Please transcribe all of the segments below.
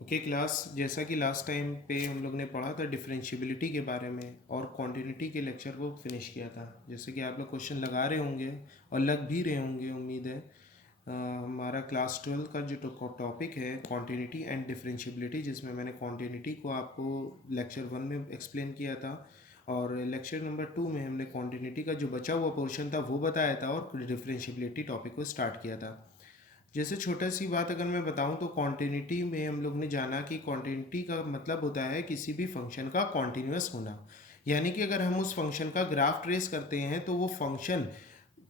Okay class, जैसा कि last time पे हम लोग ने पढ़ा था डिफरेंशियबिलिटी के बारे में और कॉन्टिन्यूटी के लेक्चर को फिनिश किया था। जैसे कि आप लोग क्वेश्चन लगा रहे होंगे और लग भी रहे होंगे, उम्मीद है। हमारा क्लास 12 का जो टॉपिक है कॉन्टिन्यूटी एंड डिफरेंशियबिलिटी, जिसमें मैंने कॉन्टिन्यूटी को आपको लेक्चर 1 में एक्सप्लेन किया था और लेक्चर नंबर 2 में हमने कॉन्टिन्यूटी का जो बचा हुआ पोर्शन था वो बताया था और डिफरेंशियबिलिटी टॉपिक को स्टार्ट किया था। जैसे छोटा सी बात अगर मैं बताऊं तो कॉन्टिन्यूटी में हम लोग ने जाना कि कॉन्टिन्यूटी का मतलब होता है किसी भी फंक्शन का कॉन्टिन्यूस होना। यानी कि अगर हम उस फंक्शन का ग्राफ ट्रेस करते हैं तो वो फंक्शन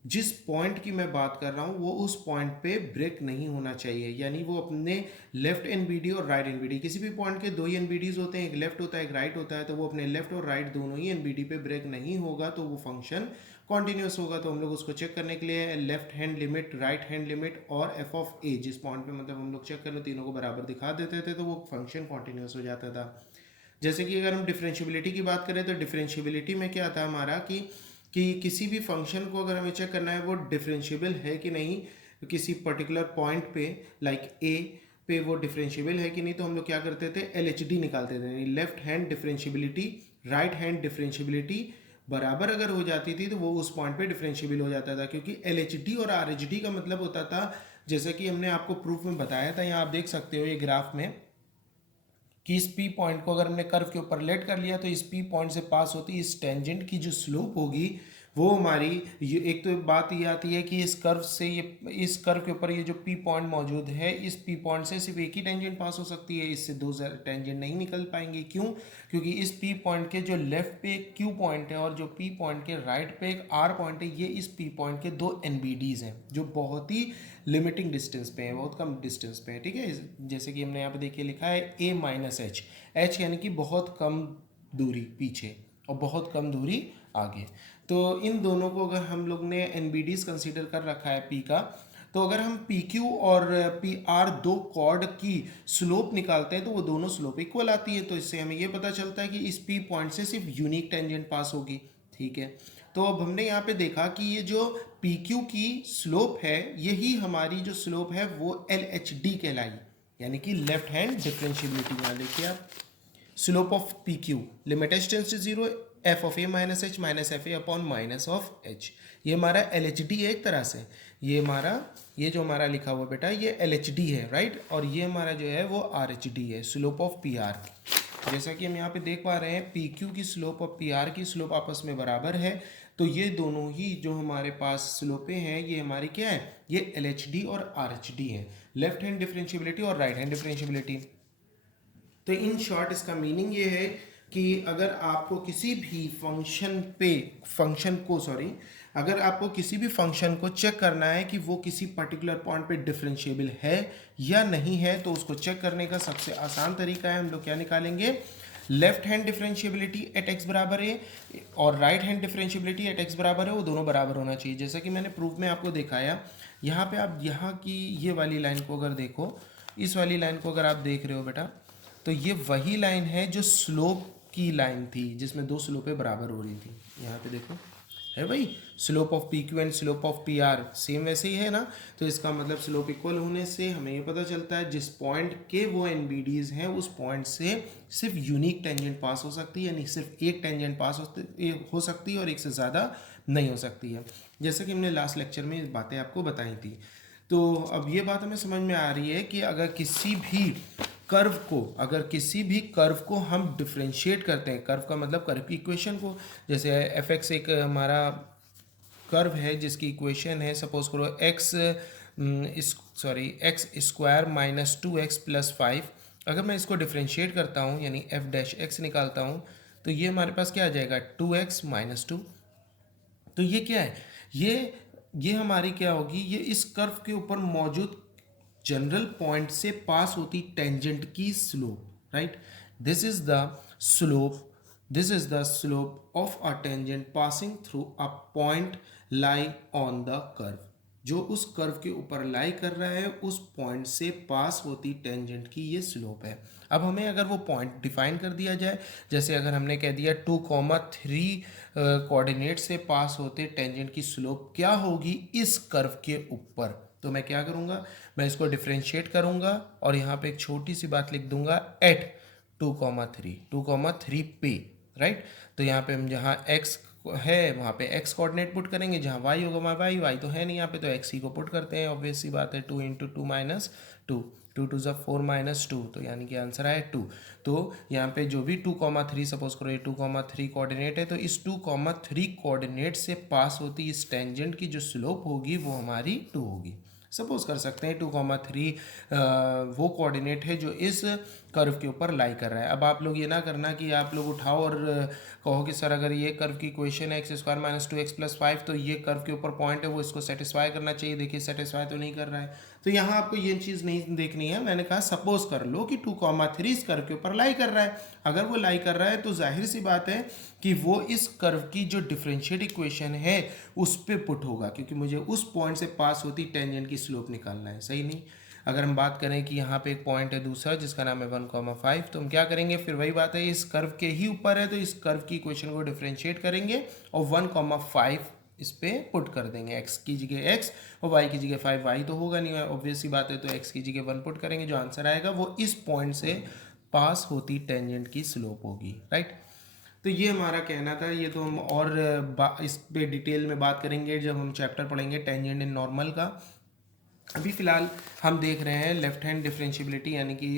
जिस पॉइंट की मैं बात कर रहा हूँ वो उस पॉइंट पे ब्रेक नहीं होना चाहिए। यानी वो अपने लेफ्ट एनबीडी और राइट एनबीडी, किसी भी पॉइंट के दो ही एनबीडीज होते हैं, एक लेफ्ट होता है एक राइट होता है, तो वो अपने लेफ्ट और राइट दोनों ही एनबीडी पे ब्रेक नहीं होगा तो वो फंक्शन कॉन्टिन्यूस होगा। तो हम लोग उसको चेक करने के लिए left hand limit, right hand limit और एफ ऑफ ए जिस पॉइंट पे मतलब हम लोग चेक करने तीनों को बराबर दिखा देते थे तो वो फंक्शन कॉन्टिन्यूस हो जाता था। जैसे कि अगर हम डिफरेंशियबिलिटी की बात करें तो डिफरेंशियबिलिटी में क्या था हमारा कि किसी भी फंक्शन को अगर हमें चेक करना है वो डिफरेंशियबल है कि नहीं किसी पर्टिकुलर पॉइंट पे, लाइक ए पे वो डिफरेंशियबल है कि नहीं, तो हम लोग क्या करते थे एल एच डी निकालते थे। Left hand differentiability, right hand differentiability बराबर अगर हो जाती थी तो वो उस पॉइंट पे डिफरेंशियबल हो जाता था, क्योंकि एल एच डी और आर एच डी का मतलब होता था, जैसे कि हमने आपको प्रूफ में बताया था, यहाँ आप देख सकते हो ये ग्राफ में, कि इस पी पॉइंट को अगर हमने कर्व के ऊपर लेट कर लिया तो इस पी पॉइंट से पास होती इस टेंजेंट की जो स्लोप होगी वो हमारी एक तो बात ये आती है कि इस कर्व से ये इस कर्व के ऊपर ये जो पी पॉइंट मौजूद है इस पी पॉइंट से सिर्फ एक ही टेंजेंट पास हो सकती है, इससे दो टेंजेंट नहीं निकल पाएंगी। क्यों? क्योंकि इस पी पॉइंट के जो लेफ्ट पे एक क्यू पॉइंट है और जो पी पॉइंट के राइट पे एक आर पॉइंट है, ये इस पी पॉइंट के दो एनबीडीज हैं जो बहुत ही लिमिटिंग डिस्टेंस पे है, बहुत कम डिस्टेंस पे है। ठीक है, जैसे कि हमने यहाँ पे देखिए लिखा है ए माइनस एच, एच यानी कि बहुत कम दूरी पीछे और बहुत कम दूरी आगे। तो इन दोनों को अगर हम लोग ने एनबीडीज कंसीडर कर रखा है पी का, तो अगर हम पी क्यू और पी आर दो कॉर्ड की स्लोप निकालते हैं तो वो दोनों स्लोप इक्वल आती है। तो इससे हमें ये पता चलता है कि इस पी पॉइंट से सिर्फ यूनिक टेंजेंट पास होगी। ठीक है, तो अब हमने यहाँ पे देखा कि ये जो पी क्यू की स्लोप है यही हमारी जो स्लोप है वो एल एच डी कहलाई, यानी कि लेफ्ट हैंड डिफरेंशियबिलिटी। यहाँ देखिए आप, slope of P Q limit h tends to zero, f of a minus f a upon minus of h, ये हमारा एल एच डी है एक तरह से। ये हमारा, ये जो हमारा लिखा हुआ बेटा ये एल एच डी है, राइट, और ये हमारा जो है वो आर एच डी है, स्लोप ऑफ पी आर। जैसा कि हम यहाँ पे देख पा रहे हैं पी क्यू की स्लोप और पी आर की स्लोप आपस में बराबर है, तो ये दोनों ही जो हमारे पास स्लोपें हैं ये हमारी क्या है, ये एल एच डी और आर एच डी है, लेफ्ट हैंड डिफरेंशियबिलिटी और राइट हैंड डिफरेंशियबिलिटी। तो इन शॉर्ट इसका मीनिंग ये है कि अगर आपको किसी भी अगर आपको किसी भी फंक्शन को चेक करना है कि वो किसी पर्टिकुलर पॉइंट पे डिफरेंशिएबल है या नहीं है, तो उसको चेक करने का सबसे आसान तरीका है, हम लोग क्या निकालेंगे, left hand differentiability at x बराबर है और right hand differentiability at x बराबर है, वो दोनों बराबर होना चाहिए। जैसा कि मैंने प्रूफ में आपको दिखाया, यहाँ पे आप यहाँ की ये वाली लाइन को अगर देखो, इस वाली लाइन को अगर आप देख रहे हो बेटा, तो ये वही लाइन है जो स्लोप की लाइन थी जिसमें दो स्लोपें बराबर हो रही थी। यहाँ पे देखो है भाई, slope of P Q and slope of P R same वैसे ही है ना, तो इसका मतलब स्लोप इक्वल होने से हमें ये पता चलता है जिस पॉइंट के वो एनबीडीज हैं उस पॉइंट से सिर्फ यूनिक टेंजेंट पास हो सकती है, यानी सिर्फ एक टेंजेंट पास हो सकती है और एक से ज़्यादा नहीं हो सकती है। जैसे कि हमने लास्ट लेक्चर में ये बातें आपको बताई थी। तो अब ये बात हमें समझ में आ रही है कि अगर किसी भी कर्व को हम डिफ्रेंशिएट करते हैं, कर्व का मतलब कर्व की इक्वेशन को, जैसे एफ एक्स एक हमारा कर्व है जिसकी इक्वेशन है, सपोज करो x square minus 2x plus 5, अगर मैं इसको डिफ्रेंशिएट करता हूँ यानी एफ डैश एक्स निकालता हूँ तो ये हमारे पास क्या आ जाएगा 2x माइनस 2। तो ये क्या है, ये हमारी क्या होगी, ये इस कर्व के ऊपर मौजूद जनरल पॉइंट से पास होती टेंजेंट की slope, right. This is the slope this is the slope of a tangent passing through a point lie on the curve, जो उस कर्व के ऊपर लाई कर रहा है उस पॉइंट से पास होती टेंजेंट की ये स्लोप है। अब हमें अगर वो पॉइंट डिफाइन कर दिया जाए, जैसे अगर हमने कह दिया 2,3 कोऑर्डिनेट से पास होते टेंजेंट की स्लोप क्या होगी इस कर्व के ऊपर, तो मैं क्या करूँगा, मैं इसको डिफ्रेंशिएट करूँगा और यहाँ पे एक छोटी सी बात लिख दूंगा एट 2,3 पे, राइट। तो यहाँ पे हम जहाँ x है वहाँ पे x कोऑर्डिनेट पुट करेंगे, जहाँ y होगा वहाँ y तो है नहीं यहाँ पे, तो x ही को पुट करते हैं। ऑब्वियस सी बात है, 2 इंटू 2 माइनस 2, 2 टू ज़ा 4 माइनस 2, तो यानी कि आंसर आया 2। तो यहाँ पे जो भी 2,3 सपोज करो ये 2,3 कोऑर्डिनेट है, तो इस 2,3 कोऑर्डिनेट से पास होती इस टेंजेंट की जो स्लोप होगी वो हमारी 2 होगी। सपोज कर सकते हैं 2,3 वो कोऑर्डिनेट है जो इस कर्व के ऊपर लाई कर रहा है। अब आप लोग ये ना करना कि आप लोग उठाओ और कहो कि सर अगर ये कर्व की इक्वेशन है x² माइनस 2x प्लस 5, तो ये कर्व के ऊपर पॉइंट है वो इसको सेटिस्फाई करना चाहिए। देखिए सेटिस्फाई तो नहीं कर रहा है, तो यहाँ आपको ये चीज़ नहीं देखनी है। मैंने कहा सपोज कर लो कि 2,3 इस कर्व के ऊपर लाई कर रहा है। अगर वो लाई कर रहा है तो जाहिर सी बात है कि वो इस कर्व की जो डिफरेंशिएट इक्वेशन है उस पर पुट होगा, क्योंकि मुझे उस पॉइंट से पास होती टेंजेंट की स्लोप निकालना है, सही नहीं। अगर हम बात करें कि यहाँ पे एक पॉइंट है दूसरा जिसका नाम है 1,5, तो हम क्या करेंगे, फिर वही बात है, इस कर्व के ही ऊपर है तो इस कर्व की इक्वेशन को डिफरेंशिएट करेंगे और 1,5 इस पे पुट कर देंगे। x की जगह x और y की जगह 5, y तो होगा नहीं, ऑब्वियस सी बात है, तो x की जगह 1 पुट करेंगे। जो आंसर आएगा वो इस पॉइंट से पास होती टेंजेंट की स्लोप होगी, राइट। तो ये हमारा कहना था। ये तो हम और इस पे डिटेल में बात करेंगे जब हम चैप्टर पढ़ेंगे टेंजेंट इन नॉर्मल का। अभी फ़िलहाल हम देख रहे हैं लेफ्ट हैंड डिफरेंशिएबिलिटी, यानी कि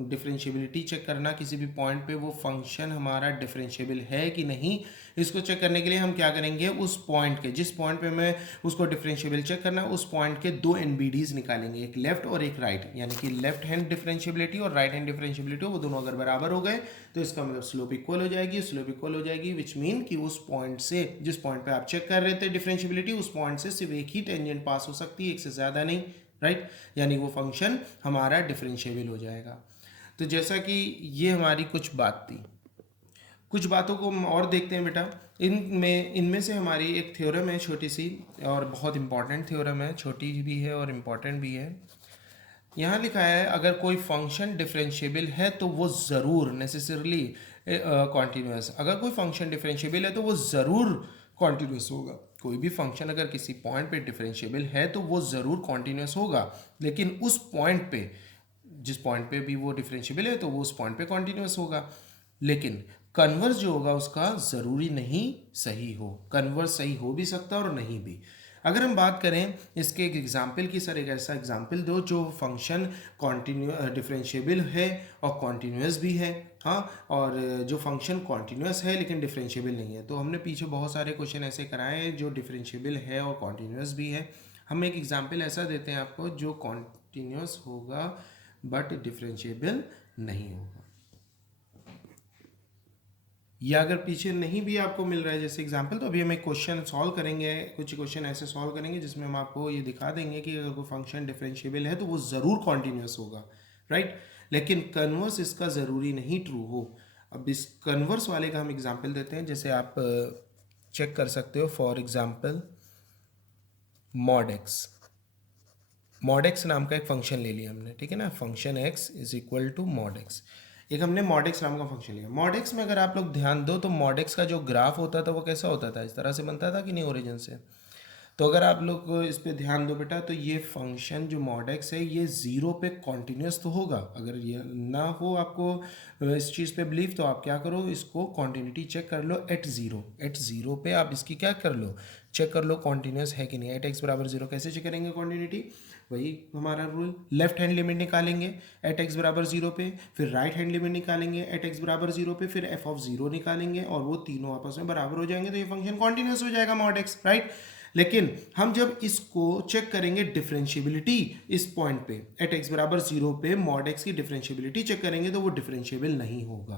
डिफरेंशिएबिलिटी चेक करना किसी भी पॉइंट पे वो फंक्शन हमारा डिफरेंशिएबल है कि नहीं। इसको चेक करने के लिए हम क्या करेंगे, उस पॉइंट के जिस पॉइंट पे मैं उसको डिफरेंशिएबल चेक करना है उस पॉइंट के दो एनबीडीज निकालेंगे, एक लेफ्ट और एक राइट, यानी कि लेफ्ट हैंड डिफरेंशिएबिलिटी और राइट हैंड डिफरेंशिएबिलिटी, वो दोनों अगर बराबर हो गए तो इसका मतलब स्लोप इक्वल हो जाएगी। स्लोप इक्वल हो जाएगी विच मीन कि उस पॉइंट से जिस पॉइंट पे आप चेक कर रहे थे डिफरेंशिएबिलिटी, उस पॉइंट से सिर्फ एक ही टेंजेंट पास हो सकती है, एक से ज़्यादा नहीं, राइट। यानी वो फंक्शन हमारा डिफरेंशिएबल हो जाएगा। तो जैसा कि ये हमारी कुछ बात थी, कुछ बातों को हम और देखते हैं बेटा। इनमें से हमारी एक थ्योरम है छोटी सी, और बहुत इंपॉर्टेंट थ्योरम है, छोटी भी है और इम्पॉर्टेंट भी है। यहाँ लिखा है अगर कोई फंक्शन डिफरेंशिएबल है तो वो ज़रूर नेसेसरली कॉन्टिन्यूस, अगर कोई फंक्शन डिफरेंशिएबल है तो वो ज़रूर कॉन्टिन्यूस होगा। कोई भी फंक्शन अगर किसी पॉइंट पे डिफरेंशिएबल है तो वो ज़रूर कॉन्टिन्यूस होगा, लेकिन उस पॉइंट पे जिस पॉइंट पे भी वो डिफरेंशिएबल है तो वो उस पॉइंट पे कॉन्टिन्यूस होगा। लेकिन कन्वर्स जो होगा उसका ज़रूरी नहीं सही हो, कन्वर्स सही हो भी सकता है और नहीं भी। अगर हम बात करें इसके एक एग्जाम्पल की, सर एक ऐसा एग्जाम्पल दो जो फंक्शन डिफरेंशिएबल है और कॉन्टीन्यूस भी है, हाँ, और जो फंक्शन कॉन्टीन्यूस है लेकिन डिफरेंशिएबल नहीं है। तो हमने पीछे बहुत सारे क्वेश्चन ऐसे कराए हैं जो डिफरेंशिएबल है और कॉन्टीन्यूस भी है। हम एक एग्जाम्पल ऐसा देते हैं आपको जो कॉन्टीन्यूस होगा बट डिफरेंशिएबल नहीं होगा, या अगर पीछे नहीं भी आपको मिल रहा है जैसे एग्जांपल, तो अभी हम एक क्वेश्चन सॉल्व करेंगे, कुछ क्वेश्चन ऐसे सॉल्व करेंगे जिसमें हम आपको ये दिखा देंगे कि अगर कोई फंक्शन डिफरेंशिएबल है तो वो ज़रूर कॉन्टीन्यूस होगा, राइट। लेकिन कन्वर्स इसका ज़रूरी नहीं ट्रू हो। अब इस कन्वर्स वाले का हम एग्जाम्पल देते हैं, जैसे आप चेक कर सकते हो। For example mod x, mod x नाम का एक फंक्शन ले लिया हमने, ठीक है ना। Function x is equal to mod x, एक हमने मॉड एक्स नाम का फंक्शन लिया। मॉड एक्स में अगर आप लोग ध्यान दो तो मॉड एक्स का जो ग्राफ होता था वो कैसा होता था, इस तरह से बनता था कि नहीं, ओरिजिन से। तो अगर आप लोग इस पे ध्यान दो बेटा, तो ये फंक्शन जो मॉड एक्स है ये ज़ीरो पे कॉन्टिन्यूस तो होगा। अगर ये ना हो आपको इस चीज़ पे बिलीव, तो आप क्या करो, इसको कॉन्टिन्यूटी चेक कर लो एट ज़ीरो। एट ज़ीरो पे आप इसकी क्या कर लो, चेक कर लो कॉन्टिन्यूस है कि नहीं। एट एक्स बराबर ज़ीरो कैसे चेक करेंगे कॉन्टिन्यूटी, वही हमारा रूल, लेफ्ट हैंड लिमिट निकालेंगे एट एक्स बराबर जीरो पे, फिर राइट हैंड लिमिट निकालेंगे एट एक्स बराबर जीरो पे, फिर एफ ऑफ जीरो निकालेंगे और वो तीनों आपस में बराबर हो जाएंगे, तो ये फंक्शन कॉन्टिन्यूस हो जाएगा मॉड एक्स, राइट। लेकिन हम जब इसको चेक करेंगे डिफरेंशिएबिलिटी इस पॉइंट पे एट एक्स बराबर जीरो पे मॉड एक्स की डिफरेंशिएबिलिटी चेक करेंगे तो वो डिफरेंशिएबल नहीं होगा।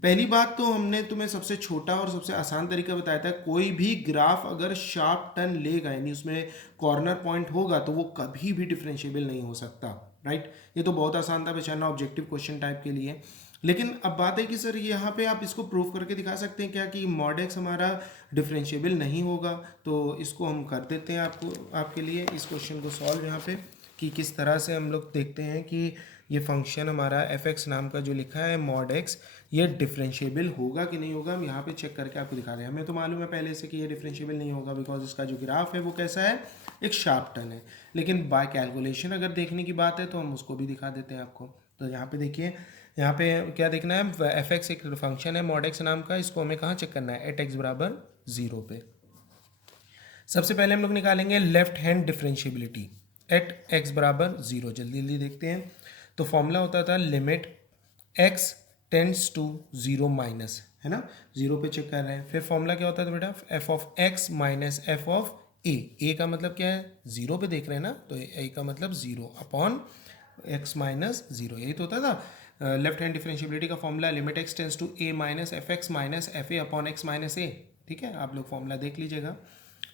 पहली बात तो हमने तुम्हें सबसे छोटा और सबसे आसान तरीका बताया था, कोई भी ग्राफ अगर शार्प टर्न लेगा यानी उसमें कॉर्नर पॉइंट होगा तो वो कभी भी डिफरेंशिएबल नहीं हो सकता, राइट। ये तो बहुत आसान था बेचारा ऑब्जेक्टिव क्वेश्चन टाइप के लिए। लेकिन अब बात है कि सर यहाँ पे आप इसको प्रूव करके दिखा सकते हैं क्या कि मॉड एक्स हमारा डिफरेंशिएबल नहीं होगा, तो इसको हम कर देते हैं आपके लिए इस क्वेश्चन को सॉल्व यहाँ पे, कि किस तरह से हम लोग देखते हैं कि ये फंक्शन हमारा एफ एक्स नाम का जो लिखा है मॉड एक्स, ये डिफरेंशिएबल होगा कि नहीं होगा, हम यहाँ पे चेक करके आपको दिखा रहे हैं। हमें तो मालूम है पहले से कि ये डिफरेंशिएबल नहीं होगा, बिकॉज इसका जो ग्राफ है वो कैसा है, एक शार्प टर्न है। लेकिन बाय कैलकुलेशन अगर देखने की बात है तो हम उसको भी दिखा देते हैं आपको। तो यहाँ पे देखिए, यहाँ पे क्या देखना है, एफ एक्स एक फंक्शन है मॉड एक्स नाम का, इसको हमें कहाँ चेक करना है, एट एक्स बराबर 0 पे। सबसे पहले हम लोग निकालेंगे left hand differentiability at x बराबर 0। जल्दी जल्दी देखते हैं। तो फॉर्मूला होता था limit x tends to 0 minus, है ना, 0 पे चेक कर रहे हैं। फिर फॉर्मूला क्या होता था बेटा, f of x minus f of a का मतलब क्या है, 0 पे देख रहे हैं ना, तो ए का मतलब 0 अपॉन एक्स माइनस 0, यही तो होता था लेफ्ट हैंड डिफरेंशिएबिलिटी का formula, limit x tends to a minus f x minus f a upon x minus a. ठीक है, आप लोग फॉर्मूला देख लीजिएगा।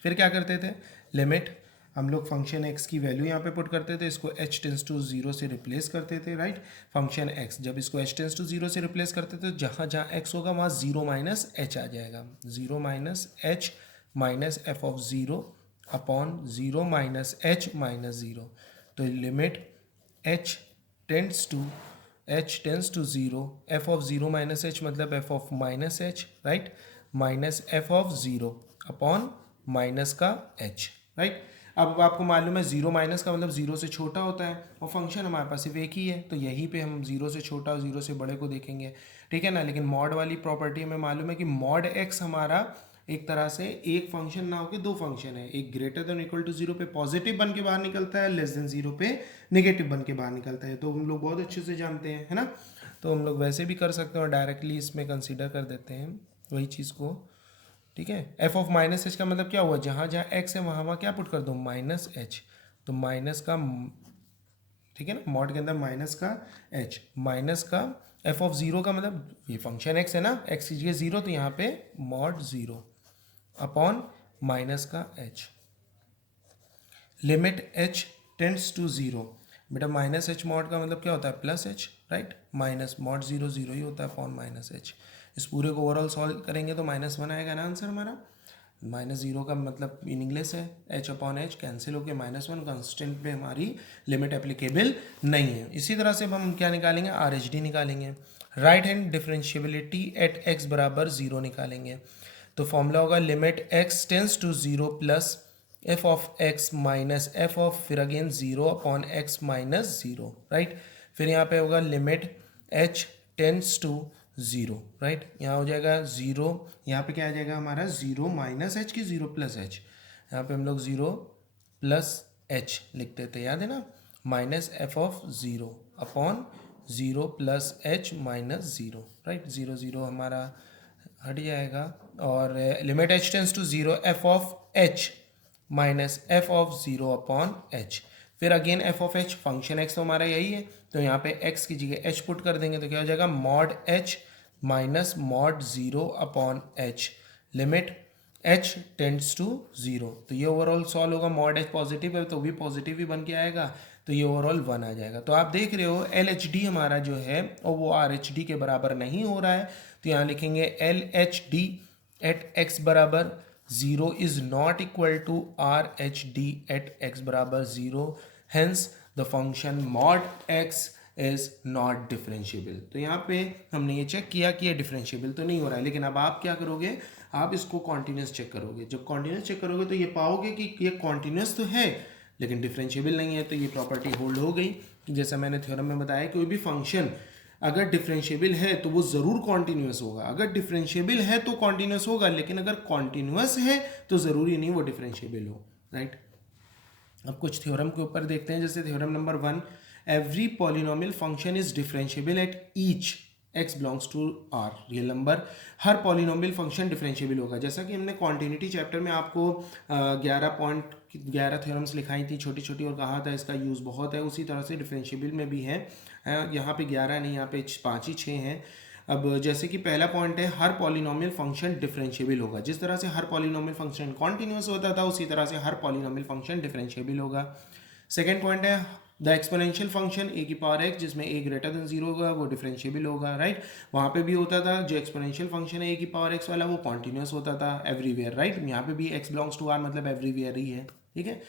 फिर क्या करते थे, लिमिट हम लोग फंक्शन एक्स की वैल्यू यहाँ पे पुट करते थे, इसको एच टेंस टू 0 से रिप्लेस करते थे, राइट। फंक्शन एक्स जब इसको एच टेंस टू 0 से रिप्लेस करते थे, जहाँ जहाँ एक्स होगा वहाँ 0 माइनस एच आ जाएगा, 0 minus h minus f of 0 upon 0 minus h minus 0। तो limit h tends to 0, f of 0 minus h मतलब f of minus h, right, minus f of 0 upon minus का एच, राइट। अब आपको मालूम है 0 minus का मतलब 0 से छोटा होता है, और फंक्शन हमारे पास सिर्फ एक ही है, तो यहीं पे हम 0 से छोटा और 0 से बड़े को देखेंगे, ठीक है ना। लेकिन मॉड वाली प्रॉपर्टी हमें मालूम है कि मॉड एक्स हमारा एक तरह से एक फंक्शन ना होकर दो फंक्शन है, एक ग्रेटर देन इक्वल टू 0 पे पॉजिटिव बन के बाहर निकलता है, लेस देन 0 पे नेगेटिव बन के बाहर निकलता है। तो हम लोग बहुत अच्छे से जानते हैं, है ना। तो हम लोग वैसे भी कर सकते हैं और डायरेक्टली इसमें कंसिडर कर देते हैं वही चीज़ को, ठीक है। एफ ऑफ माइनस एच का मतलब क्या हुआ, जहाँ जहाँ एक्स है वहाँ वहाँ क्या पुट कर दो, माइनस एच। तो माइनस का, ठीक है ना, मॉड के अंदर माइनस का एच, माइनस का एफ ऑफ 0 का मतलब ये फंक्शन एक्स है ना, एक्स कीजिए 0, तो यहाँ पे मॉड 0 अपॉन माइनस का h. Limit h tends to 0, बेटा माइनस एच मॉड का मतलब क्या होता है, plus H, right, minus mod 0 0 ही होता है अपॉन माइनस एच। इस पूरे को ओवरऑल सॉल्व करेंगे तो -1 आएगा ना आंसर हमारा। -0 का मतलब मीनिंगलेस है, एच अपॉन एच कैंसिल होकर -1, कांस्टेंट पे हमारी लिमिट एप्लीकेबल नहीं है। इसी तरह से हम क्या निकालेंगे, आर एच डी निकालेंगे, right hand differentiability at x बराबर 0 निकालेंगे। तो फॉर्मूला होगा limit x tends to 0 plus f of x minus f of फिर again 0 upon x minus 0, right. फिर यहाँ पे होगा limit h tends to 0, right, यहाँ हो जाएगा 0, यहाँ पे क्या आ जाएगा हमारा 0 माइनस एच की 0 प्लस एच, यहाँ पे हम लोग 0 प्लस एच लिखते थे, याद है ना, minus f of 0 upon 0 plus h minus 0, right, 0 0 हमारा हट जाएगा। और limit h tends to 0 f of h minus f of 0 upon h. फिर again f of h, function x तो हमारा यही है, तो यहाँ पे एक्स की जगह एच पुट कर देंगे, तो क्या हो जाएगा mod h minus mod 0 upon h, limit h tends to 0। तो ये ओवरऑल सॉल्व होगा, मॉड एच पॉजिटिव है तो भी पॉजिटिव ही बन के आएगा, तो ये ओवरऑल 1 आ जाएगा। तो आप देख रहे हो एल एच डी हमारा जो है और वो आर एच डी के बराबर नहीं हो रहा है, तो यहाँ लिखेंगे L H D at x बराबर 0 is not equal to R H D at x बराबर 0, hence the function mod x is not differentiable. तो यहाँ पे हमने ये चेक किया कि ये डिफरेंशिएबल तो नहीं हो रहा है, लेकिन अब आप क्या करोगे, आप इसको कॉन्टिन्यूस चेक करोगे। जब कॉन्टिन्यूस चेक करोगे तो ये पाओगे कि ये कॉन्टिन्यूस तो है लेकिन डिफरेंशिएबल नहीं है, तो ये प्रॉपर्टी होल्ड हो गई कि जैसा मैंने थ्योरम में बताया, कोई भी फंक्शन अगर डिफरेंशिएबल है तो वो ज़रूर कॉन्टिन्यूस होगा, अगर डिफरेंशिएबल है तो कॉन्टिन्यूस होगा, लेकिन अगर कॉन्टिन्यूस है तो ज़रूरी नहीं वो डिफरेंशिएबल हो, राइट। अब कुछ थ्योरम के ऊपर देखते हैं, जैसे theorem number 1, every polynomial function is differentiable at each x belongs to r, real number, हर पॉलिनोमियल फंक्शन डिफरेंशिएबल होगा। जैसा कि हमने कॉन्टिन्यूटी चैप्टर में आपको 11 थ्योरम्स लिखाई थी छोटी छोटी और कहा था इसका यूज़ बहुत है, उसी तरह से डिफरेंशिएबल में भी है। यहाँ पे 11 नहीं, यहाँ पे 5 ही 6 हैं। अब जैसे कि पहला पॉइंट है, हर पॉलिनोमियल फंक्शन डिफरेंशिएबल होगा। जिस तरह से हर पॉलिनोमियल फंक्शन कॉन्टिन्यूस होता था उसी तरह से हर पॉलिनोमियल फंक्शन डिफरेंशिएबल होगा। सेकेंड पॉइंट है, द एक्सपोनेंशियल फंक्शन ए की पावर एक्स जिसमें ए ग्रेटर देन 0 होगा वो डिफरेंशिएबल होगा, राइट। वहाँ पे भी होता था जो एक्सपोनेंशियल फंक्शन है ए की पावर एक्स वाला वो कॉन्टिन्यूस होता था एवरीवेयर, राइट। यहाँ पे भी एक्स बिलोंग्स टू आर मतलब एवरीवेयर ही है, ठीक है।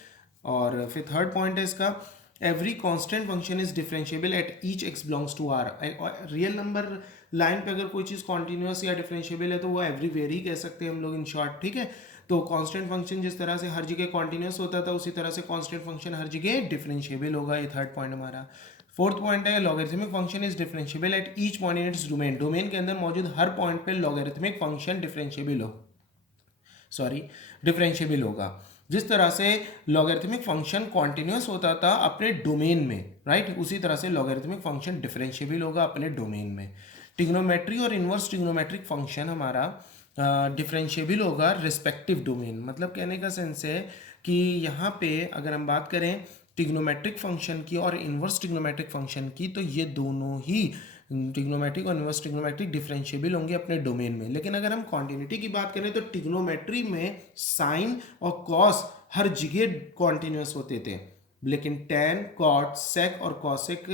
और फिर थर्ड पॉइंट है इसका, every constant function is differentiable at each x belongs to R. Real number line पे अगर कोई चीज़ कॉन्टिन्यूस या डिफरेंशिएबल है तो वो एवरीवेयर ही कह सकते हैं हम लोग इन शॉर्ट, ठीक है। तो कांस्टेंट फंक्शन जिस तरह से हर जगह कॉन्टिन्यूस होता था उसी तरह से कांस्टेंट फंक्शन हर जगह डिफरेंशिएबल होगा। ये थर्ड पॉइंट हमारा। फोर्थ पॉइंट है logarithmic function is differentiable at each point in its domain. Domain के अंदर मौजूद हर पॉइंट पे लॉगरिथमिक फंक्शन डिफरेंशिएबल होगा। जिस तरह से लॉगरिथमिक फंक्शन कॉन्टिन्यूस होता था अपने डोमेन में, राइट, उसी तरह से लॉगरिथमिक फंक्शन डिफरेंशिएबल होगा अपने डोमेन में। ट्रिग्नोमेट्री और इनवर्स ट्रिग्नोमेट्रिक फंक्शन हमारा डिफरेंशिएबल होगा रिस्पेक्टिव डोमेन। मतलब कहने का सेंस है कि यहाँ पे अगर हम बात करें ट्रिग्नोमेट्रिक फंक्शन की और इनवर्स ट्रिग्नोमेट्रिक फंक्शन की, तो ये दोनों ही ट्रिग्नोमेट्रिक और इनवर्स ट्रिग्नोमेट्रिक डिफरेंशिएबल होंगे अपने डोमेन में। लेकिन अगर हम कॉन्टिन्यूटी की बात करें तो ट्रिग्नोमेट्री में साइन और कॉस हर जगह कॉन्टिन्यूस होते थे, लेकिन टैन, कॉट, सेक और कॉसेक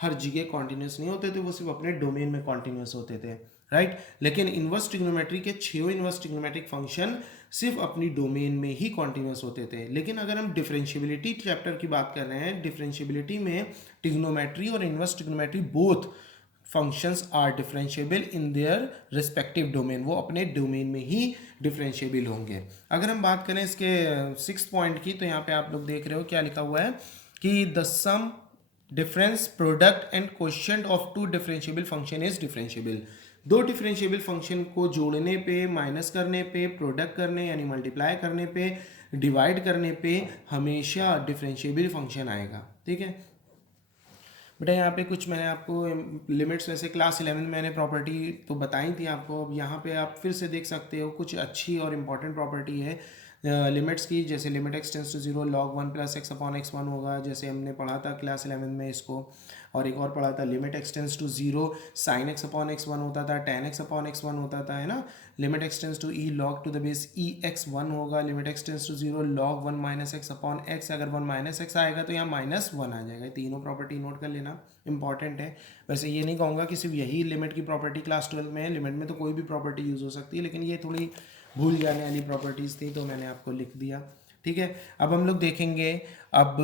हर जगह कॉन्टिन्यूस नहीं होते थे, वो सिर्फ अपने डोमेन में कॉन्टिन्यूस होते थे, राइट। लेकिन इनवर्स ट्रिग्नोमेट्री के 6 इनवर्स ट्रिग्नोमेट्रिक फंक्शन सिर्फ अपनी डोमेन में ही कॉन्टिन्यूस होते थे। लेकिन अगर हम डिफरेंशिएबिलिटी चैप्टर की बात कर रहे हैं, डिफरेंशिएबिलिटी में ट्रिग्नोमेट्री और inverse trigonometry both functions are differentiable in their respective domain. वो अपने डोमेन में ही डिफरेंशिएबल होंगे। अगर हम बात करें इसके 6 पॉइंट की, तो यहाँ पे आप लोग देख रहे हो क्या लिखा हुआ है कि the sum difference product and coefficient of two differentiable function is differentiable. दो डिफरेंशिएबल फंक्शन को जोड़ने पे, माइनस करने पे, प्रोडक्ट करने यानी मल्टीप्लाई करने पे, डिवाइड करने पे हमेशा डिफरेंशिएबल फंक्शन आएगा, ठीक है। बेटा यहाँ पे कुछ मैंने आपको लिमिट्स वैसे क्लास 11 में मैंने प्रॉपर्टी तो बताई थी आपको, अब यहाँ पे आप फिर से देख सकते हो कुछ अच्छी और इम्पॉर्टेंट प्रॉपर्टी है लिमिट्स की। जैसे limit x tends to 0 log 1 plus x upon x 1 होगा, जैसे हमने पढ़ा था क्लास 11 में इसको। और एक और पढ़ा था limit x tends to 0 sine x upon x 1 होता था, टेन एक्स अपॉन एक्स 1 होता था, है ना। Limit x tends to e log to the base e x 1 होगा। Limit x tends to 0 log 1 minus x upon x, अगर 1 minus x आएगा तो यहाँ माइनस 1 आ जाएगा। तीनों प्रॉपर्टी नोट कर लेना, इंपॉर्टेंट है। वैसे ये नहीं कहूँगा कि सिर्फ यही लिमिट की प्रॉपर्टी क्लास 12 में है, लिमिट में तो कोई भी प्रॉपर्टी यूज़ हो सकती है, लेकिन ये थोड़ी भूल जाने वाली प्रॉपर्टीज़ थी तो मैंने आपको लिख दिया, ठीक है। अब हम लोग देखेंगे अब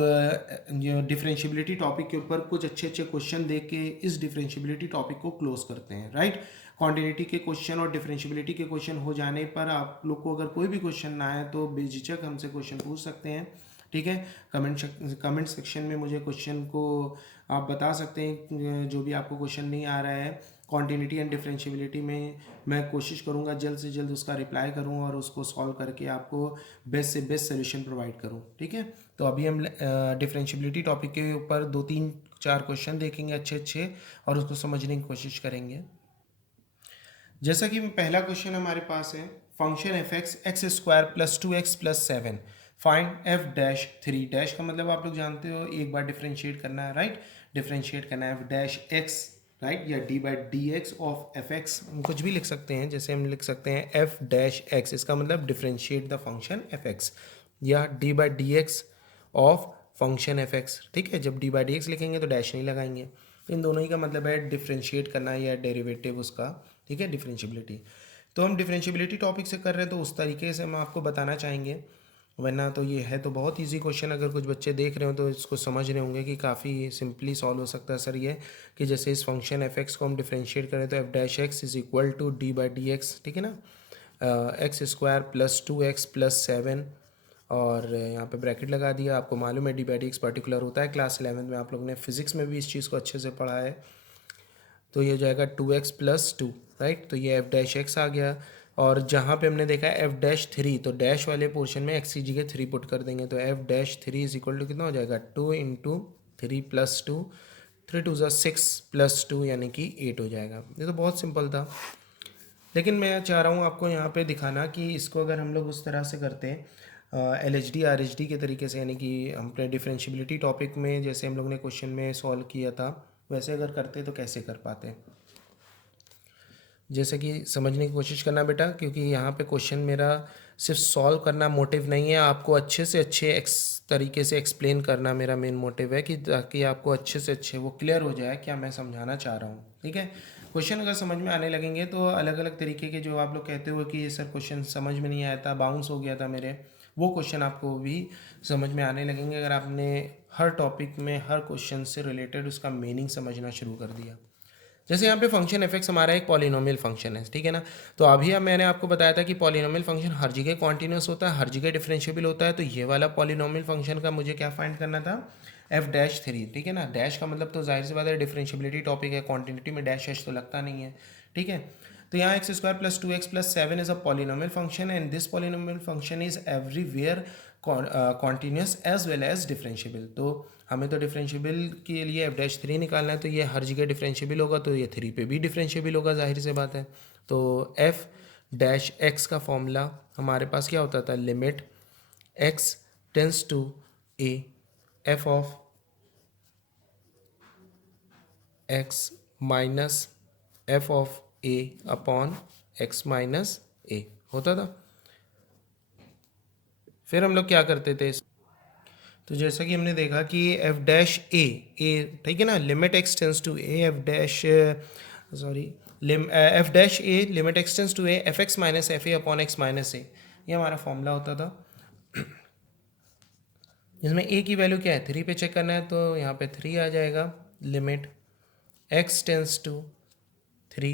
डिफरेंशिएबिलिटी टॉपिक के ऊपर कुछ अच्छे अच्छे क्वेश्चन देख के इस डिफरेंशिएबिलिटी टॉपिक को क्लोज करते हैं, राइट। क्वांटिटी के क्वेश्चन और डिफरेंशिएबिलिटी के क्वेश्चन हो जाने पर आप लोग को अगर कोई भी क्वेश्चन ना आए तो बेझिझक हमसे क्वेश्चन पूछ सकते हैं, ठीक है। कमेंट सेक्शन में मुझे क्वेश्चन को आप बता सकते हैं, जो भी आपको क्वेश्चन नहीं आ रहा है कॉन्टिन्यूटी एंड डिफरेंशिएबिलिटी में, मैं कोशिश करूंगा जल्द से जल्द उसका रिप्लाई करूं और उसको सॉल्व करके आपको बेस्ट से बेस्ट सोल्यूशन प्रोवाइड करूं, ठीक है। तो अभी हम डिफरेंशिएबिलिटी टॉपिक के ऊपर 2-3-4 क्वेश्चन देखेंगे अच्छे अच्छे और उसको समझने की कोशिश करेंगे। जैसा कि पहला क्वेश्चन हमारे पास है, function f x x square plus 2x plus 7 find F dash 3। Dash का मतलब आप लोग जानते हो एक बार डिफरेंशिएट करना है, राइट। डिफरेंशिएट करना है एफ डैश एक्स, राइट, या d by d x of F x, कुछ भी लिख सकते हैं। जैसे हम लिख सकते हैं एफ डैश एक्स, इसका मतलब differentiate the function f x, या d by d x of function f x, ठीक है। जब डी बाई डी एक्स लिखेंगे तो डैश नहीं लगाएंगे। इन दोनों ही का मतलब है डिफरेंशिएट करना या डेरिवेटिव उसका, ठीक है, डिफरेंशिएबिलिटी। तो हम डिफरेंशिएबिलिटी टॉपिक से कर रहे हैं तो उस तरीके से हम आपको बताना चाहेंगे, वरना तो ये है तो बहुत इजी क्वेश्चन। अगर कुछ बच्चे देख रहे हो तो इसको समझ रहे होंगे कि काफ़ी सिंपली सॉल्व हो सकता है सर ये, कि जैसे इस फंक्शन एफ एक्स को हम डिफरेंशिएट करें तो f dash x is equal to d by d x, ठीक है ना, x square plus 2x plus 7 और यहाँ पे ब्रैकेट लगा दिया। आपको मालूम है D by d x particular होता है, क्लास 11 में आप लोगों ने फिजिक्स में भी इस चीज़ को अच्छे से पढ़ा है। तो ये हो जाएगा 2x प्लस 2, राइट। तो ये एफ डैश एक्स आ गया। और जहाँ पे हमने देखा है एफ डैश 3, तो डैश वाले पोर्शन में एक्स की जगह 3 पुट कर देंगे, तो f dash 3 is equal to कितना हो जाएगा 2 इंटू 3 प्लस 2, 3 2 6 प्लस 2 यानी कि 8 हो जाएगा। ये तो बहुत सिंपल था, लेकिन मैं चाह रहा हूँ आपको यहाँ पे दिखाना कि इसको अगर हम लोग उस तरह से करते हैं LHD RHD के तरीके से, यानी कि हम अपने डिफरेंशिएबिलिटी टॉपिक में जैसे हम लोग ने क्वेश्चन में सॉल्व किया था वैसे अगर करते तो कैसे कर पाते, जैसे कि समझने की कोशिश करना बेटा, क्योंकि यहाँ पे क्वेश्चन मेरा सिर्फ सॉल्व करना मोटिव नहीं है, आपको अच्छे से अच्छे तरीके से एक्सप्लेन करना मेरा मेन मोटिव है, कि ताकि आपको अच्छे से अच्छे वो क्लियर हो जाए क्या मैं समझाना चाह रहा हूँ, ठीक है। क्वेश्चन अगर समझ में आने लगेंगे तो अलग अलग तरीके के जो आप लोग कहते हो कि सर क्वेश्चन समझ में नहीं आया था, बाउंस हो गया था मेरे, वो क्वेश्चन आपको भी समझ में आने लगेंगे अगर आपने हर टॉपिक में हर क्वेश्चन से रिलेटेड उसका मीनिंग समझना शुरू कर दिया। जैसे यहाँ पे फंक्शन एफ एक्स हमारा एक पॉलिनोमियल फंक्शन है, ठीक है ना। तो अभी अब मैंने आपको बताया था कि पॉलिनोमियल फंक्शन हर जगह कॉन्टिन्यूस होता है, हर जगह डिफरेंशिएबल होता है। तो ये वाला पॉलिनोमियल फंक्शन का मुझे क्या फाइंड करना था, एफ डैश थ्री, ठीक है ना। डैश का मतलब तो जाहिर सी बात है डिफरेंशिएबिलिटी टॉपिक है, कॉन्टिन्यूटी में डैश डैश तो लगता नहीं है, ठीक है। तो यहाँ x square plus two x plus seven is a polynomial function and this polynomial function is everywhere continuous as well as differentiable. तो हमें तो डिफरेंशिएबल के लिए एफ डैश थ्री निकालना है, तो ये हर जगह डिफरेंशिएबल होगा, तो ये थ्री पे भी डिफरेंशिएबल होगा, जाहिर सी बात है। तो एफ डैश एक्स का फॉर्मूला हमारे पास क्या होता था, limit x tends to a f of x minus f of a upon x minus a होता था। फिर हम लोग क्या करते थे, तो जैसा कि हमने देखा कि एफ डैश ए, ठीक है ना, limit x tends to a f dash sorry f dash a limit x tends to a f x minus f a upon x minus a, ये हमारा फॉर्मूला होता था। इसमें ए की वैल्यू क्या है, थ्री पे चेक करना है, तो यहाँ पे थ्री आ जाएगा। Limit x tends to three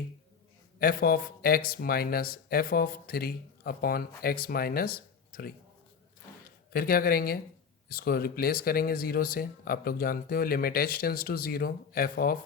f of x minus f of three upon x minus three. फिर क्या करेंगे, इसको रिप्लेस करेंगे ज़ीरो से। आप लोग जानते हो limit h tends to zero f of,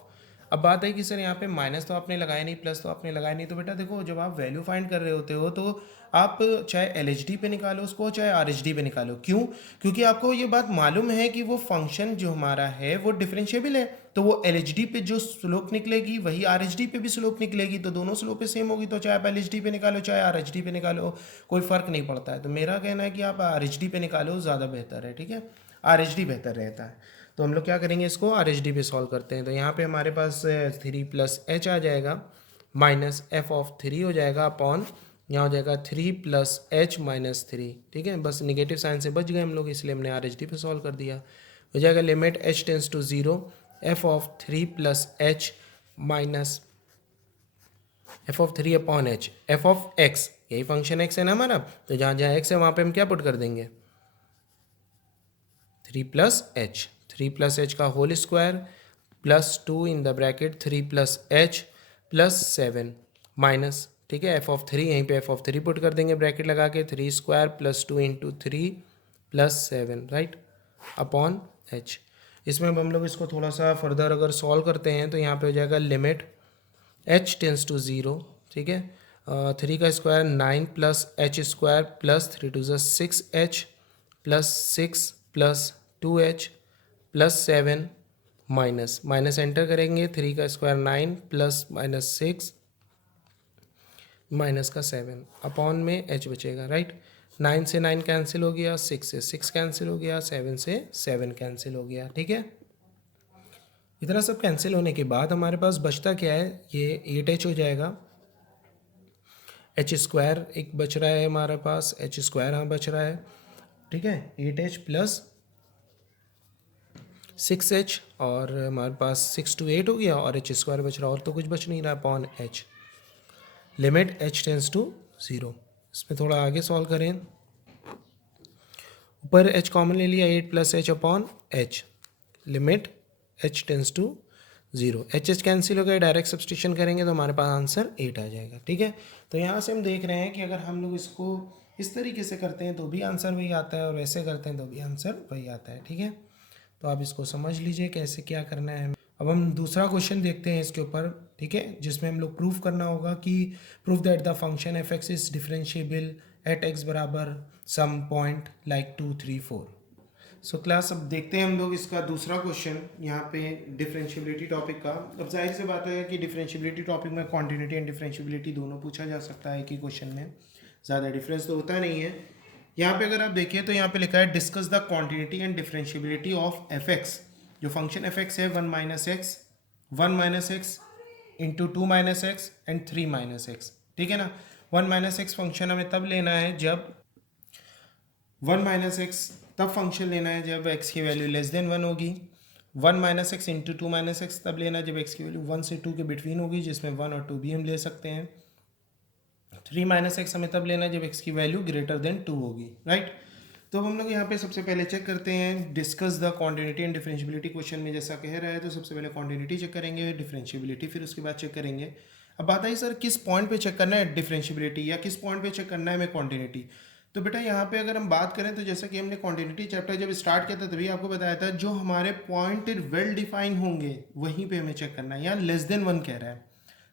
अब बात है कि सर यहाँ पे माइनस तो आपने लगाया नहीं, प्लस तो आपने लगाया नहीं। तो बेटा देखो, जब आप वैल्यू फाइंड कर रहे होते हो तो आप चाहे एल एच डी पे निकालो उसको, चाहे आर एच डी पे निकालो। क्यों? क्योंकि आपको ये बात मालूम है कि वो फंक्शन जो हमारा है वो डिफरेंशिएबल है, तो वो एल एच डी पे जो स्लोप निकलेगी वही आर एच डी पे भी स्लोप निकलेगी, तो दोनों स्लोप पे सेम होगी। तो चाहे आप एल एच डी पे निकालो चाहे आर एच डी पे निकालो, कोई फ़र्क नहीं पड़ता है। तो मेरा कहना है कि आप आर एच डी पे निकालो, ज़्यादा बेहतर है, ठीक है, आर एच डी बेहतर रहता है। तो हम लोग क्या करेंगे, इसको आर एच डी पे सॉल्व करते हैं। तो यहाँ पे हमारे पास थ्री प्लस एच आ जाएगा माइनस एफ ऑफ थ्री हो जाएगा अपॉन, यहाँ हो जाएगा three plus h minus three, ठीक है। बस निगेटिव साइन से बच गए हम लोग, इसलिए हमने आर एच डी पे सॉल्व कर दिया। हो जाएगा limit h tends to zero f of three plus h minus f of three upon h, f of x, यही फंक्शन एक्स है ना हमारा, तो जहाँ जहाँ एक्स है वहाँ पे हम क्या पुट कर देंगे, थ्री प्लस एच का whole square plus two in the bracket three plus h plus seven minus, ठीक है, एफ ऑफ थ्री, यहीं पे एफ ऑफ थ्री पुट कर देंगे ब्रैकेट लगा के, three square plus two into three plus seven, right, upon H. इसमें अब हम लोग इसको थोड़ा सा फर्दर अगर सॉल्व करते हैं तो यहाँ पे हो जाएगा limit h tends to zero, ठीक है, थ्री का square nine plus h square plus three two ज़ा six h plus six plus two h plus seven minus minus enter करेंगे, थ्री का square nine plus minus six minus का seven upon में h बचेगा, right. Nine से nine cancel हो गया, six से सिक्स कैंसिल हो गया, सेवन से सेवन कैंसिल हो गया, ठीक है। इतना सब कैंसिल होने के बाद हमारे पास बचता क्या है, ये एट एच हो जाएगा। एच स्क्वायर एक बच रहा है हमारे पास, एच स्क्वायर हाँ बच रहा है, ठीक है, eight h plus six h, और हमारे पास सिक्स टू एट हो गया, और एच स्क्वायर बच रहा, और तो कुछ बच नहीं रहा, upon h. Limit h tends to zero. इसमें थोड़ा आगे सॉल्व करें, ऊपर एच कॉमन ले लिया, eight plus h upon h, limit h tends to zero, h h cancel हो गया, डायरेक्ट सब्सटीट्यूशन करेंगे तो हमारे पास आंसर एट आ जाएगा, ठीक है। तो यहाँ से हम देख रहे हैं कि अगर हम लोग इसको इस तरीके से करते हैं तो भी आंसर वही आता है, और वैसे करते हैं तो भी आंसर वही आता है, ठीक है। तो आप इसको समझ लीजिए कैसे क्या करना है। अब हम दूसरा क्वेश्चन देखते हैं इसके ऊपर, ठीक है, जिसमें हम लोग प्रूफ करना होगा कि proof that the function f x is differentiable at x बराबर some point like two three four. So class अब देखते हैं हम लोग इसका दूसरा क्वेश्चन यहाँ पे डिफरेंशिएबिलिटी टॉपिक का। अब जाहिर सी बात है कि डिफरेंशिएबिलिटी टॉपिक में क्वांटिटी एंड डिफरेंशिएबिलिटी दोनों पूछा जा सकता है कि क्वेश्चन में ज़्यादा डिफरेंस तो होता नहीं है। यहाँ पे अगर आप देखिए तो यहाँ पे लिखा है discuss the quantity and differentiability of F x, जो फंक्शन एफ एक्स है one minus x into two minus x and three minus x, ठीक है ना। वन माइनस एक्स फंक्शन हमें तब लेना है जब वन माइनस एक्स तब फंक्शन लेना है जब एक्स की वैल्यू लेस देन वन होगी। One minus x into two minus x तब लेना है जब एक्स की वैल्यू वन से टू के बिटवीन होगी, जिसमें वन और टू भी हम ले सकते हैं। थ्री माइनस एक्स हमें तब लेना है जब एक्स की वैल्यू ग्रेटर देन टू होगी, राइट। तो अब हम लोग यहाँ पे सबसे पहले चेक करते हैं, discuss the continuity and differentiability. Question में जैसा कह रहा है तो सबसे पहले कॉन्टिन्यूटी चेक करेंगे, डिफरेंशियबिलिटी फिर उसके बाद चेक करेंगे। अब बात आई सर किस पॉइंट पे चेक करना है डिफरेंशियबिलिटी या किस पॉइंट पे चेक करना है हमें कॉन्टिन्यूटी। तो बेटा यहाँ पे अगर हम बात करें तो जैसा कि हमने कॉन्टिन्यूटी चैप्टर जब स्टार्ट किया था तभी आपको बताया था जो हमारे पॉइंट वेल डिफाइन होंगे वहीं पे हमें चेक करना है। यहाँ लेस देन 1 कह रहा है,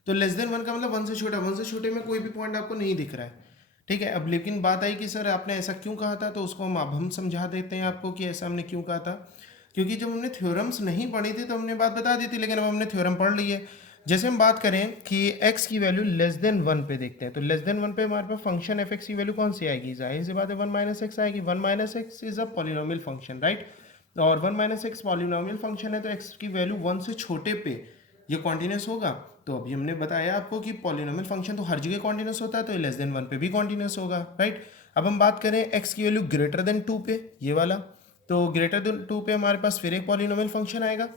तो लेस देन 1 का मतलब 1 से छोटा, 1 से छोटे में कोई भी पॉइंट आपको नहीं दिख रहा है, ठीक है। अब लेकिन बात आई कि सर आपने ऐसा क्यों कहा था, तो उसको हम समझा देते हैं आपको कि ऐसा हमने क्यों कहा था। क्योंकि जब हमने थ्योरम्स नहीं पढ़ी थी तो हमने बात बता दी थी, लेकिन अब हमने थ्योरम पढ़ ली है। जैसे हम बात करें कि x की वैल्यू लेस देन 1 पे देखते हैं, तो लेस देन 1 पे हमारे पास फंक्शन एफ एक्स की वैल्यू कौन सी आएगी, जाहिर सी बात है 1 माइनस एक्स आएगी। 1 minus x is a polynomial function, right. और 1 माइनस एक्स पॉलिनोमियल फंक्शन है तो x की वैल्यू 1 से छोटे पे ये कॉन्टिन्यूस होगा। तो अभी हमने बताया आपको कि पॉलिनोमियल फंक्शन तो हर जगह कॉन्टिन्यूस होता है, तो लेस देन 1 पे भी कॉन्टिन्यूस होगा, राइट। अब हम बात करें x की वैल्यू ग्रेटर देन 2 पे, ये वाला, तो ग्रेटर देन 2 पे हमारे पास फिर एक पॉलिनोमियल फंक्शन आएगा,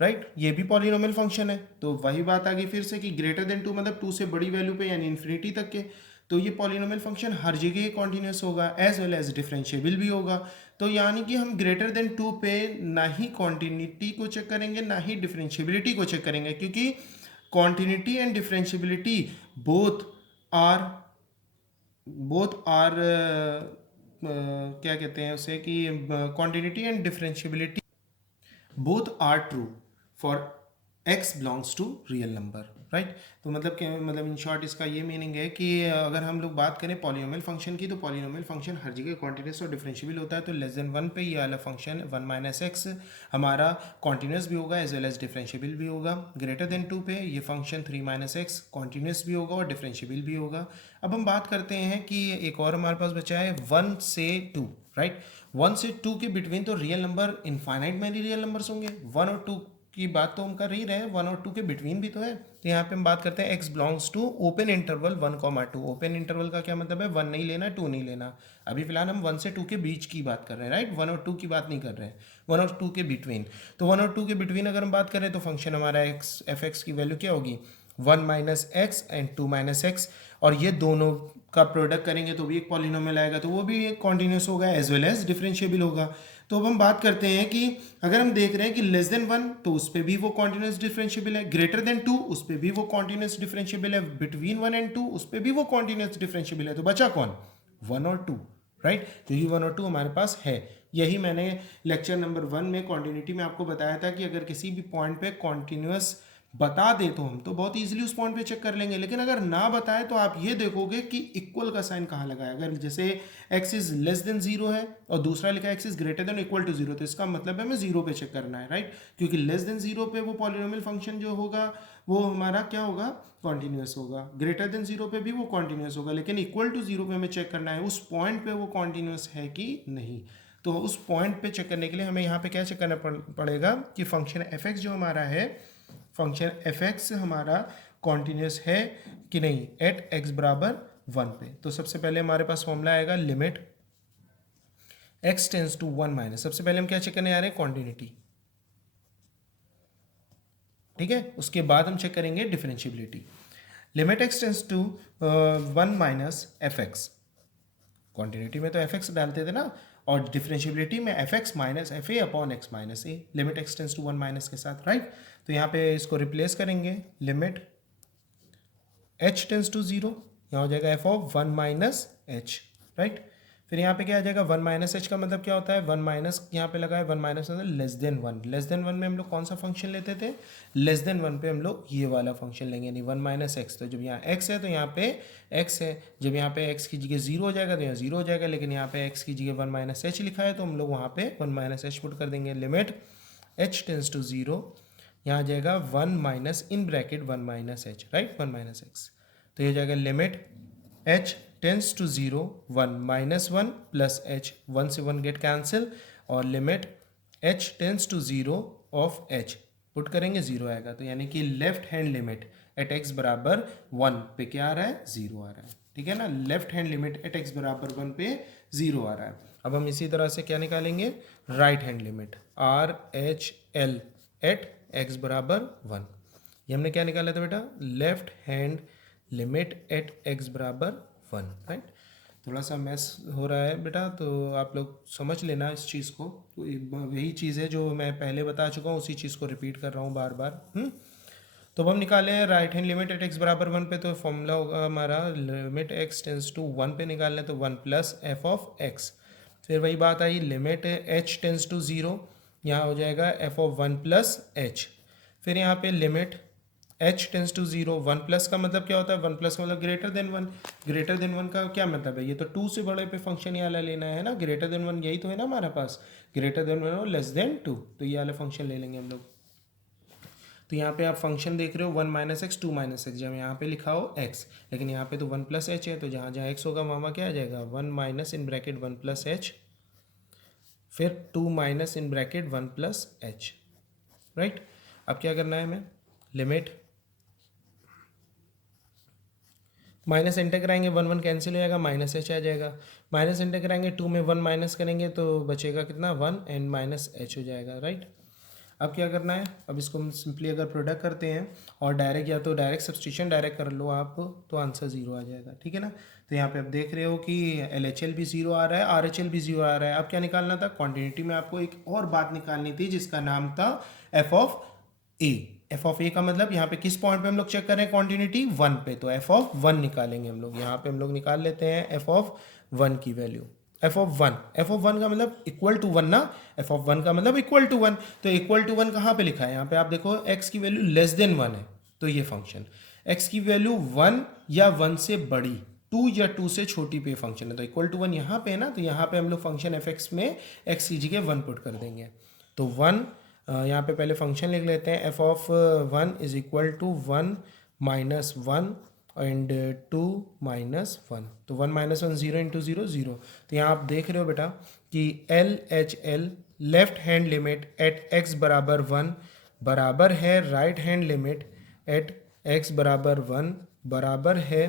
राइट। ये भी पॉलिनोमियल फंक्शन है, तो वही बात आ गई फिर से कि ग्रेटर देन 2 मतलब 2 से बड़ी वैल्यू पे यानी इन्फिनिटी तक के, तो ये पॉलिनोमियल फंक्शन हर जगह कॉन्टिन्यूस होगा एज वेल एज डिफरेंशिएबल भी होगा। तो यानी कि हम ग्रेटर देन 2 पे ना ही कॉन्टिन्यूटी को चेक करेंगे ना ही डिफरेंशिएबिलिटी को चेक करेंगे, क्योंकि continuity and differentiability both are क्या कहते हैं उसे कि continuity and differentiability both are true for x belongs to real number, right. तो मतलब क्या, मतलब इन शॉर्ट इसका ये मीनिंग है कि अगर हम लोग बात करें पॉलिनोमियल फंक्शन की, तो पॉलिनोमियल फंक्शन हर जगह कॉन्टिन्यूस और डिफरेंशिएबल होता है। तो लेस देन 1 पे ये वाला फंक्शन 1 माइनस एक्स हमारा कॉन्टिन्यूस भी होगा एज वेल एज डिफरेंशिएबल भी होगा। ग्रेटर देन 2 पे ये फंक्शन 3 माइनस एक्स कॉन्टिन्यूस भी होगा और डिफरेंशिएबल भी होगा। अब हम बात करते हैं कि एक और हमारे पास बचा है 1 से 2, राइट। 1 से 2 के बिटवीन तो real number infinite many real numbers होंगे। 1 और 2 की बात तो हम कर ही रहे हैं, 1 और 2 के बिटवीन भी तो है। तो यहाँ पे हम बात करते हैं x belongs to open interval 1, 2। Open interval का क्या मतलब है, 1 नहीं लेना 2 नहीं लेना। अभी फिलहाल हम 1 से 2 के बीच की बात कर रहे हैं, राइट। 1 और 2 की बात नहीं कर रहे हैं, 1 और 2 के बिटवीन। तो 1 और 2 के बिटवीन अगर हम बात करें तो फंक्शन हमारा एक्स एफ एक्स की वैल्यू क्या होगी, 1 minus x and 2 minus x, और ये दोनों का प्रोडक्ट करेंगे तो भी एक पॉलिनोमियल आएगा, तो वो भी एक कॉन्टिन्यूस होगा एज वेल एज डिफरेंशिएबल होगा। तो अब हम बात करते हैं कि अगर हम देख रहे हैं कि लेस देन 1 तो उस पर भी वो कॉन्टिन्यूस डिफरेंशिएबल है, ग्रेटर देन 2 उस पर भी वो कॉन्टिन्यूस डिफरेंशिएबल है, बिटवीन 1 एंड 2 उस पर भी वो कॉन्टिन्यूस डिफरेंशिएबल है। तो बचा कौन, 1 और 2, राइट। तो ये 1 और 2 हमारे पास है। यही मैंने लेक्चर नंबर 1 में कॉन्टिन्यूटी में आपको बताया था कि अगर किसी भी पॉइंट पे कॉन्टिन्यूस बता दे तो हम तो बहुत इजीली उस पॉइंट पे चेक कर लेंगे, लेकिन अगर ना बताए तो आप ये देखोगे कि इक्वल का साइन कहाँ लगा है। अगर जैसे x इज लेस देन 0 है और दूसरा लिखा है x is greater than equal to 0, तो इसका मतलब है हमें 0 पे चेक करना है, राइट। क्योंकि लेस देन 0 पे वो पॉलिनोमियल फंक्शन जो होगा वो हमारा क्या होगा, कॉन्टिन्यूस होगा। ग्रेटर देन 0 पे भी वो कॉन्टिन्यूस होगा, लेकिन इक्वल टू 0 पे हमें चेक करना है उस पॉइंट पे वो कॉन्टिन्यूस है कि नहीं। तो उस पॉइंट पे चेक करने के लिए हमें यहाँ पे क्या चेक करना पड़ेगा कि फंक्शन एफ एक्स जो हमारा है, फंक्शन एफ एक्स हमारा कॉन्टिन्यूस है कि नहीं एट एक्स बराबर 1 पे। तो सबसे पहले हमारे पास फॉर्मूला आएगा limit x tends to 1 minus, सबसे पहले हम क्या चेक करने आ रहे हैं, कॉन्टिन्यूटी, ठीक है। उसके बाद हम चेक करेंगे differentiability. Limit x tends to 1 minus f x, quantity में तो एफ एक्स डालते थे ना, और डिफरेंशिएबिलिटी में f x minus f a upon x minus a, limit x tends to 1 minus के साथ, राइट। तो यहाँ पे इसको रिप्लेस करेंगे, लिमिट h टेंस टू 0, यहाँ हो जाएगा F of 1 minus h, right. फिर यहाँ पे क्या आ जाएगा, 1 माइनस एच का मतलब क्या होता है, 1 माइनस यहाँ पे लगा है, 1 माइनस मतलब लेस देन 1। लेस देन 1 में हम लोग कौन सा फंक्शन लेते थे, लेस देन 1 पे हम लोग ये वाला फंक्शन लेंगे, यानी 1 माइनस एक्स। तो जब यहाँ x है तो यहाँ पे x है, जब यहाँ पे x की जगह 0 हो जाएगा तो यहाँ 0 हो जाएगा, लेकिन यहाँ पे x की जगह 1 माइनस एच लिखा है तो हम लोग वहाँ पे 1 माइनस एच पुट कर देंगे। लिमिट h टेंस टू 0, यहाँ आ जाएगा 1 minus in bracket 1 minus h, right, 1 minus x. तो ये हो जाएगा limit h tends to 0, 1 minus 1 plus h, 1 से 1 गेट कैंसिल, और limit h tends to 0 of h put करेंगे 0 आएगा। तो यानी कि left hand limit at x बराबर 1 पे क्या आ रहा है, 0 आ रहा है, ठीक है ना। Left hand limit at x बराबर 1 पे 0 आ रहा है। अब हम इसी तरह से क्या निकालेंगे, right hand limit r h l at x बराबर 1। ये हमने क्या निकाला था बेटा, left hand limit at x बराबर 1, राइट। थोड़ा सा मैस हो रहा है बेटा, तो आप लोग समझ लेना इस चीज़ को। तो वही चीज़ है जो मैं पहले बता चुका हूँ, उसी चीज़ को रिपीट कर रहा हूँ बार बार। तो अब हम निकाले हैं right hand limit eight x बराबर 1 पे, तो फॉर्मूला होगा हमारा लिमिट एक्स टेंस टू 1 पे निकालना है तो 1 प्लस एफ ऑफ एक्स। फिर वही बात आई, लिमिट एच टेंस टू 0, यहाँ हो जाएगा एफ ऑफ 1 प्लस एच। फिर यहाँ पे limit h tends to 0, 1 plus का मतलब क्या होता है, 1 प्लस का मतलब ग्रेटर देन 1। ग्रेटर देन 1 का क्या मतलब है, ये तो 2 से बड़े पे फंक्शन ये वाला लेना है ना, ग्रेटर देन 1 यही तो है ना हमारे पास, ग्रेटर देन 1 और लेस देन 2, तो ये वाला फंक्शन ले लेंगे हम लोग। तो यहाँ पे आप फंक्शन देख रहे हो 1 माइनस एक्स 2 माइनस एक्स, जब यहाँ पे लिखा हो एक्स, लेकिन यहाँ पे तो 1 प्लस एच है, तो जहाँ जहाँ एक्स होगा वहाँ क्या आ जाएगा, 1 minus in bracket 1 plus H, फिर 2 minus in bracket 1 plus H, right. अब क्या करना है हमें, लिमिट माइनस एंटर कराएंगे 1 1 कैंसिल हो जाएगा, माइनस एच आ जाएगा। माइनस एंटर कराएंगे 2 में 1 माइनस करेंगे तो बचेगा कितना 1 एंड माइनस एच हो जाएगा, राइट। अब क्या करना है, अब इसको हम सिंपली अगर प्रोडक्ट करते हैं और डायरेक्ट या तो डायरेक्ट सब्सटीट्यूशन डायरेक्ट कर लो आप, तो आंसर 0 आ जाएगा, ठीक है ना। तो यहाँ पे आप देख रहे हो कि LHL भी 0 आ रहा है, RHL भी 0 आ रहा है। अब क्या निकालना था, क्वांटिटी में आपको एक और बात निकालनी थी जिसका नाम था f of a. F of a का मतलब यहाँ पे किस पॉइंट पे हम लोग चेक कर रहे हैं, क्वांटिटी 1 पे, तो एफ ऑफ 1 निकालेंगे हम लोग। यहाँ पे हम लोग निकाल लेते हैं एफ ऑफ 1 की value, F of 1, F of 1 का मतलब इक्वल टू 1 ना, एफ ऑफ 1 का मतलब इक्वल टू 1, तो इक्वल टू 1 कहाँ पे लिखा है, यहाँ पे आप देखो एक्स की वैल्यू लेस देन 1 है, तो ये फंक्शन एक्स की वैल्यू 1 या 1 से बड़ी, 2 या 2 से छोटी पे फंक्शन है, तो इक्वल टू 1 यहाँ पे है ना, तो यहाँ पे हम लोग फंक्शन एफ एक्स में एक्स की जगह 1 पुट कर देंगे। तो 1 यहाँ पे पहले फंक्शन लिख लेते हैं, f of 1 is equal to 1 minus 1 and 2 minus 1, तो 1 माइनस 1 0 इंटू 0 0। तो यहाँ आप देख रहे हो बेटा कि LHL left hand limit at x बराबर 1 बराबर है right hand limit at x बराबर 1 बराबर है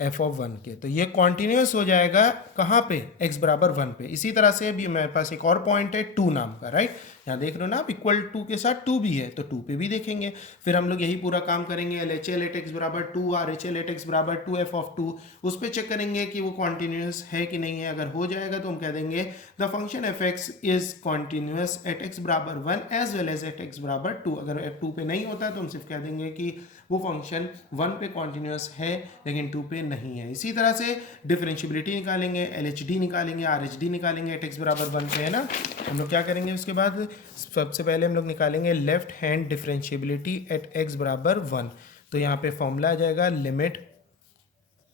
एफ ऑफ 1 के, तो ये कॉन्टिन्यूस हो जाएगा कहाँ पे, x बराबर 1 पे। इसी तरह से अभी मेरे पास एक और पॉइंट है 2 नाम का, राइट। यहाँ देख रहे हो ना आप, इक्वल टू के साथ 2 भी है, तो 2 पे भी देखेंगे। फिर हम लोग यही पूरा काम करेंगे, LHL एट एक्स बराबर 2, RHL एट एक्स बराबर 2 एफ ऑफ 2, उस पर चेक करेंगे कि वो कॉन्टिन्यूस है कि नहीं है। अगर हो जाएगा तो हम कह देंगे the function f x is continuous at x बराबर 1 as well as at x बराबर 2। अगर 2 पे नहीं होता तो हम सिर्फ कह देंगे कि वो फंक्शन 1 पे कॉन्टिन्यूस है लेकिन 2 पे नहीं है। इसी तरह से डिफरेंशियबिलिटी निकालेंगे, LHD निकालेंगे, RHD निकालेंगे एट एक्स बराबर 1 पे, है ना। हम लोग क्या करेंगे उसके बाद, सबसे पहले हम लोग निकालेंगे left hand differentiability at x बराबर 1। तो यहाँ पे फॉर्मूला आ जाएगा limit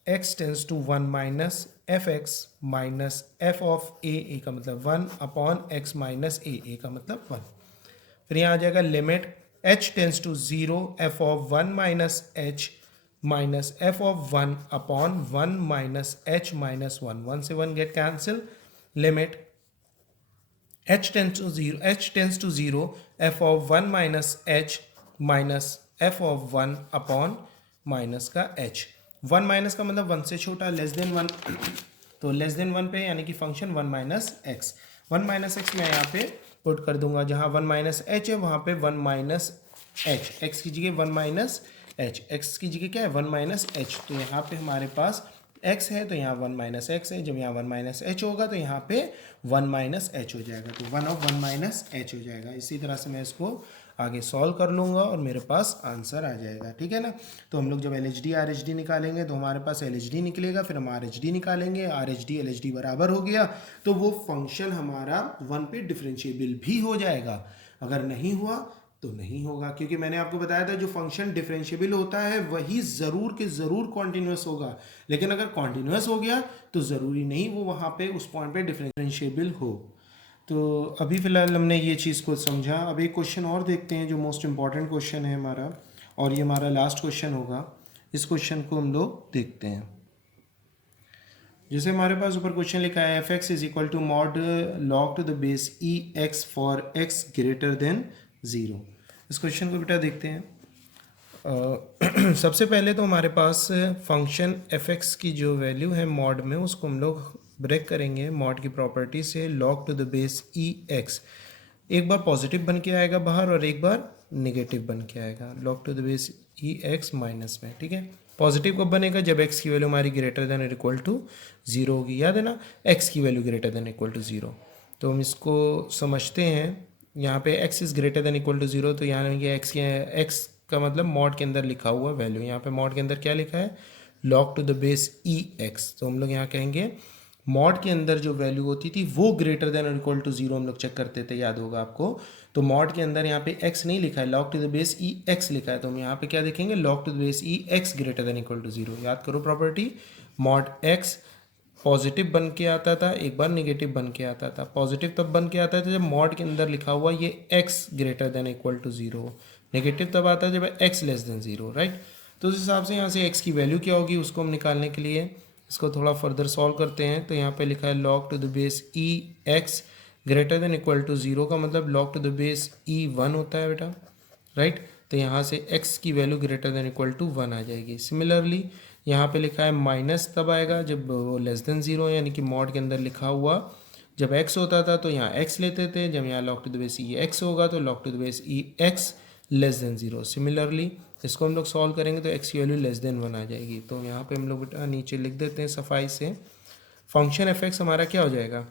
x tends to 1 minus f x minus f of a का मतलब 1 अपॉन एक्स माइनस ए का मतलब 1। फिर यहाँ आ जाएगा limit h tends to 0 f of 1 minus h minus f of 1 upon 1 minus h minus 1, 1 से 1 get cancel, limit h tends to 0 f of 1 minus h minus f of 1 upon minus का h। 1 minus का मतलब 1 से छोटा, less than 1, तो less than 1 पे यानी कि function 1 minus x. 1 minus x मैं यहाँ पे पुट कर दूंगा, जहाँ 1 माइनस एच है वहाँ पे 1 माइनस एच, एक्स की जगह 1 माइनस एच, एक्स की जगह क्या है 1 माइनस एच, तो यहाँ पे हमारे पास x है तो यहाँ 1 माइनस एक्स है, जब यहाँ 1 माइनस एच होगा तो यहाँ पे 1 माइनस एच हो जाएगा, तो 1 ऑफ 1 माइनस एच हो जाएगा। इसी तरह से मैं इसको आगे सॉल्व कर लूँगा और मेरे पास आंसर आ जाएगा, ठीक है ना। तो हम लोग जब LHD RHD निकालेंगे तो हमारे पास LHD निकलेगा, फिर हम RHD निकालेंगे, RHD LHD बराबर हो गया तो वो फंक्शन हमारा 1 पे डिफरेंशिएबल भी हो जाएगा। अगर नहीं हुआ तो नहीं होगा, क्योंकि मैंने आपको बताया था जो फंक्शन डिफरेंशिएबल होता है वही ज़रूर के ज़रूर कॉन्टिन्यूस होगा, लेकिन अगर कॉन्टिन्यूस हो गया तो ज़रूरी नहीं वो वहाँ पे उस पॉइंट पे डिफरेंशिएबल हो। तो अभी फ़िलहाल हमने ये चीज़ को समझा। अब एक क्वेश्चन और देखते हैं जो मोस्ट इम्पॉर्टेंट क्वेश्चन है हमारा, और ये हमारा लास्ट क्वेश्चन होगा। इस क्वेश्चन को हम लोग देखते हैं। जैसे हमारे पास ऊपर क्वेश्चन लिखा है f x is equal to mod log to the base e x for x greater than 0। इस क्वेश्चन को बेटा देखते हैं। सबसे पहले तो हमारे पास फंक्शन एफ एक्स की जो वैल्यू है मॉड में उसको हम लोग ब्रेक करेंगे मॉड की प्रॉपर्टी से, log to the base e x एक बार पॉजिटिव बन के आएगा बाहर और एक बार नेगेटिव बन के आएगा, log to the base e x minus में, ठीक है। पॉजिटिव कब बनेगा, जब एक्स की वैल्यू हमारी ग्रेटर देन और इक्वल टू जीरो होगी, याद है ना, एक्स की value greater than equal to zero. तो हम इसको समझते हैं, यहाँ पे x is greater than equal to zero, तो यहाँ ये एक्स का मतलब मॉड के अंदर लिखा हुआ वैल्यू, यहाँ पे मॉड के अंदर क्या लिखा है, log to the base e x. तो हम लोग यहाँ कहेंगे मॉड के अंदर जो वैल्यू होती थी वो ग्रेटर देन और इक्वल टू जीरो हम लोग चेक करते थे, याद होगा आपको। तो मॉड के अंदर यहाँ पे x नहीं लिखा है, log to the base e x लिखा है, तो हम यहाँ पे क्या देखेंगे, log to the base e x greater than equal to zero. याद करो प्रॉपर्टी, मॉड x पॉजिटिव बन के आता था, एक बार नेगेटिव बन के आता था। पॉजिटिव तब बन के आता था जब मॉड के अंदर लिखा हुआ ये x greater than equal to zero, negative तब आता है जब x less than zero, right. तो उस हिसाब से यहाँ से x की वैल्यू क्या होगी उसको हम निकालने के लिए इसको थोड़ा फर्दर सॉल्व करते हैं। तो यहाँ पे लिखा है log to the base e x greater than equal to zero का मतलब log to the base e one होता है बेटा, राइट। तो यहाँ से x की value greater than equal to one आ जाएगी। सिमिलरली यहाँ पे लिखा है माइनस तब आएगा जब वो लेस देन जीरो, यानी कि मॉड के अंदर लिखा हुआ जब x होता था तो यहाँ x लेते थे, जब यहाँ log to the base e x होगा तो log to the base e x less than zero. Similarly इसको हम लोग सॉल्व करेंगे तो x की वैल्यू लेस देन वन आ जाएगी। तो यहाँ पे हम लोग बेटा नीचे लिख देते हैं सफाई से, फंक्शन एफ एक्स हमारा क्या हो जाएगा,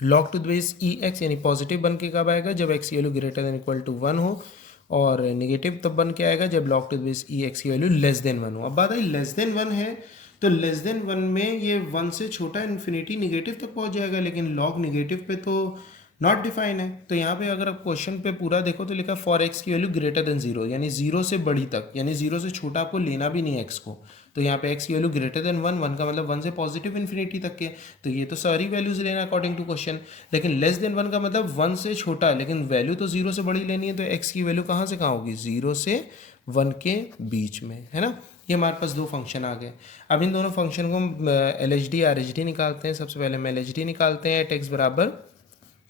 log to the base e x, यानी पॉजिटिव बन के कब आएगा, जब x की value greater than equal to one हो, और नेगेटिव तब बन के आएगा जब log to the base e x की वैल्यू लेस देन वन हो। अब बात आई लेस देन वन है तो लेस देन वन में ये वन से छोटा इन्फिनिटी निगेटिव तक पहुंच जाएगा, लेकिन लॉग निगेटिव पे तो नॉट डिफाइन है। तो यहाँ पे अगर आप क्वेश्चन पे पूरा देखो तो लिखा फॉर एक्स की वैल्यू ग्रेटर देन जीरो, यानी जीरो से बड़ी तक, यानी जीरो से छोटा आपको लेना भी नहीं है एक्स को। तो यहाँ पे एक्स की value greater then one, one का मतलब वन से पॉजिटिव इन्फिनिटी तक के, तो ये तो सारी वैल्यूज लेना अकॉर्डिंग टू क्वेश्चन। लेकिन लेस देन वन का मतलब वन से छोटा, लेकिन वैल्यू तो जीरो से बड़ी लेनी है, तो एक्स की वैल्यू कहाँ से कहाँ होगी, जीरो से वन के बीच में, है ना। ये हमारे पास दो फंक्शन आ गए। अब इन दोनों फंक्शन को हम L H D R H D निकालते हैं। सबसे पहले हम एल एच डी निकालते हैं एट एक्स बराबर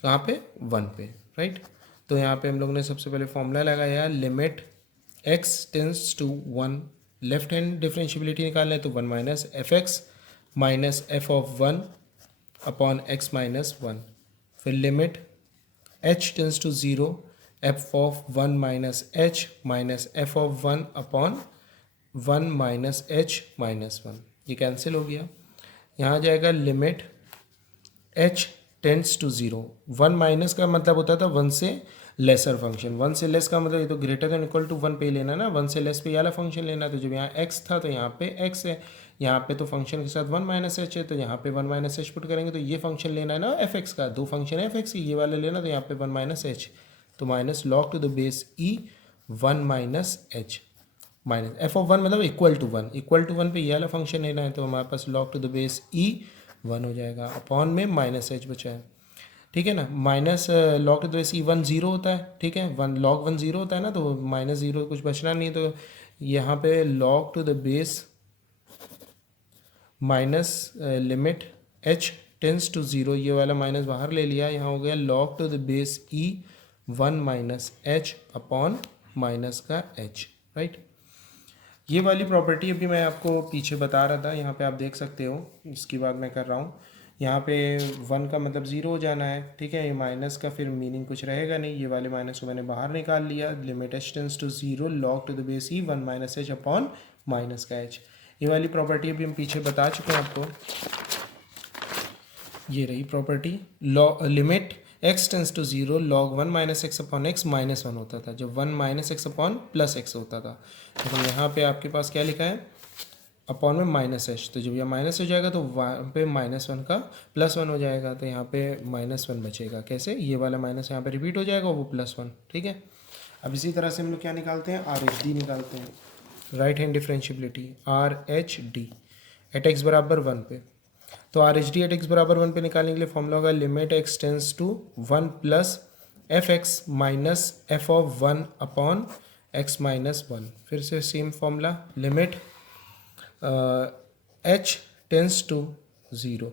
कहाँ पे, वन पे, राइट। तो यहाँ पे हम लोग ने सबसे पहले फॉर्मूला लगाया limit x tends to one, left hand differentiability निकालना है तो one minus f x minus f of one upon x minus one, फिर limit h tends to zero f of one minus h minus f of one upon one minus h minus one, ये cancel हो गया। यहाँ जाएगा limit h tends to zero, one minus का मतलब होता था वन से लेसर फंक्शन, वन से लेस का मतलब ये तो greater than equal to one पे ही लेना ना, वन से लेस पे ये वाला फंक्शन लेना। तो जब यहाँ एक्स था तो यहाँ पे एक्स है, यहाँ पे तो फंक्शन के साथ वन माइनस एच है, तो यहाँ पे वन माइनस एच पुट करेंगे तो ये फंक्शन लेना है ना एफ एक्स का, दो फंक्शन है एफ एक्स की, ये वाला लेना, तो यहाँ पे वन माइनस एच, तो minus log to the base e one minus h minus f of one मतलब equal to one, equal to one पे ये वाला फंक्शन लेना है, तो हमारे पास log to the base e one हो जाएगा, अपॉन में माइनस एच बचा है, ठीक है ना। Minus log to the base e one zero होता है, ठीक है, वन लॉग वन जीरो होता है ना, तो माइनस जीरो कुछ बचना नहीं है, तो यहाँ पे log to the base minus limit h tends to zero, ये वाला माइनस बाहर ले लिया, यहाँ हो गया log to the base e one minus h upon minus का एच, राइट। ये वाली प्रॉपर्टी अभी मैं आपको पीछे बता रहा था, यहाँ पे आप देख सकते हो, इसकी बात मैं कर रहा हूँ। यहाँ पे वन का मतलब ज़ीरो हो जाना है, ठीक है, ये माइनस का फिर मीनिंग कुछ रहेगा नहीं, ये वाले माइनस को मैंने बाहर निकाल लिया, limit h tends to zero log to the base e one minus h upon minus का एच। ये वाली प्रॉपर्टी अभी हम पीछे बता चुके हैं आपको, ये रही property, limit x tends to zero log one minus x upon x minus one होता था, जब one minus x upon plus x होता था, तो यहाँ पे आपके पास क्या लिखा है, अपॉन में माइनस एच, तो जब यह माइनस हो जाएगा तो वहाँ पे माइनस वन का प्लस वन हो जाएगा, तो यहाँ पे माइनस वन बचेगा, कैसे, ये वाला माइनस यहाँ पे रिपीट हो जाएगा, वो प्लस वन, ठीक है। अब इसी तरह से हम लोग क्या निकालते हैं, आर एच डी निकालते हैं, right hand differentiability R H D at x बराबर वन पे। तो R H D at x बराबर वन पे निकालने के लिए फॉर्मूला होगा limit x tends to one plus f x minus f of one upon x minus one, फिर से same formula limit h tends to zero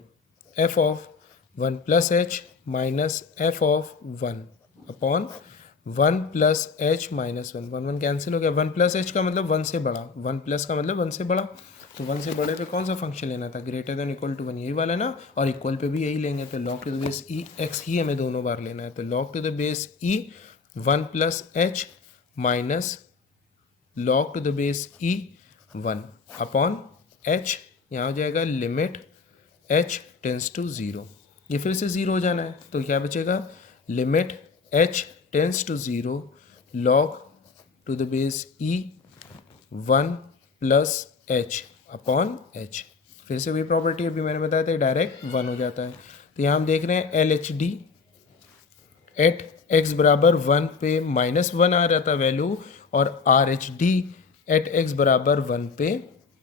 f of one plus h minus f of one upon one plus h minus one, one one cancel हो गया, one plus h का मतलब one से बड़ा, one plus का मतलब one से बड़ा, तो वन से बड़े पे कौन सा फंक्शन लेना था, greater than equal to one, यही वाला ना, और इक्वल पे भी यही लेंगे, तो log to the base e x ही हमें दोनों बार लेना है, तो log to the base e one plus h minus log to the base e 1 upon h, यहाँ हो जाएगा लिमिट h टेंस टू 0। ये फिर से 0 हो जाना है, तो क्या बचेगा, limit h tends to 0 log to the base e 1 plus h upon h। फिर से वही प्रॉपर्टी अभी मैंने बताया था, डायरेक्ट 1 हो जाता है। तो यहाँ हम देख रहे हैं L H D at x बराबर 1 पे -1 आ रहा था वैल्यू, और R H D at x बराबर 1 पे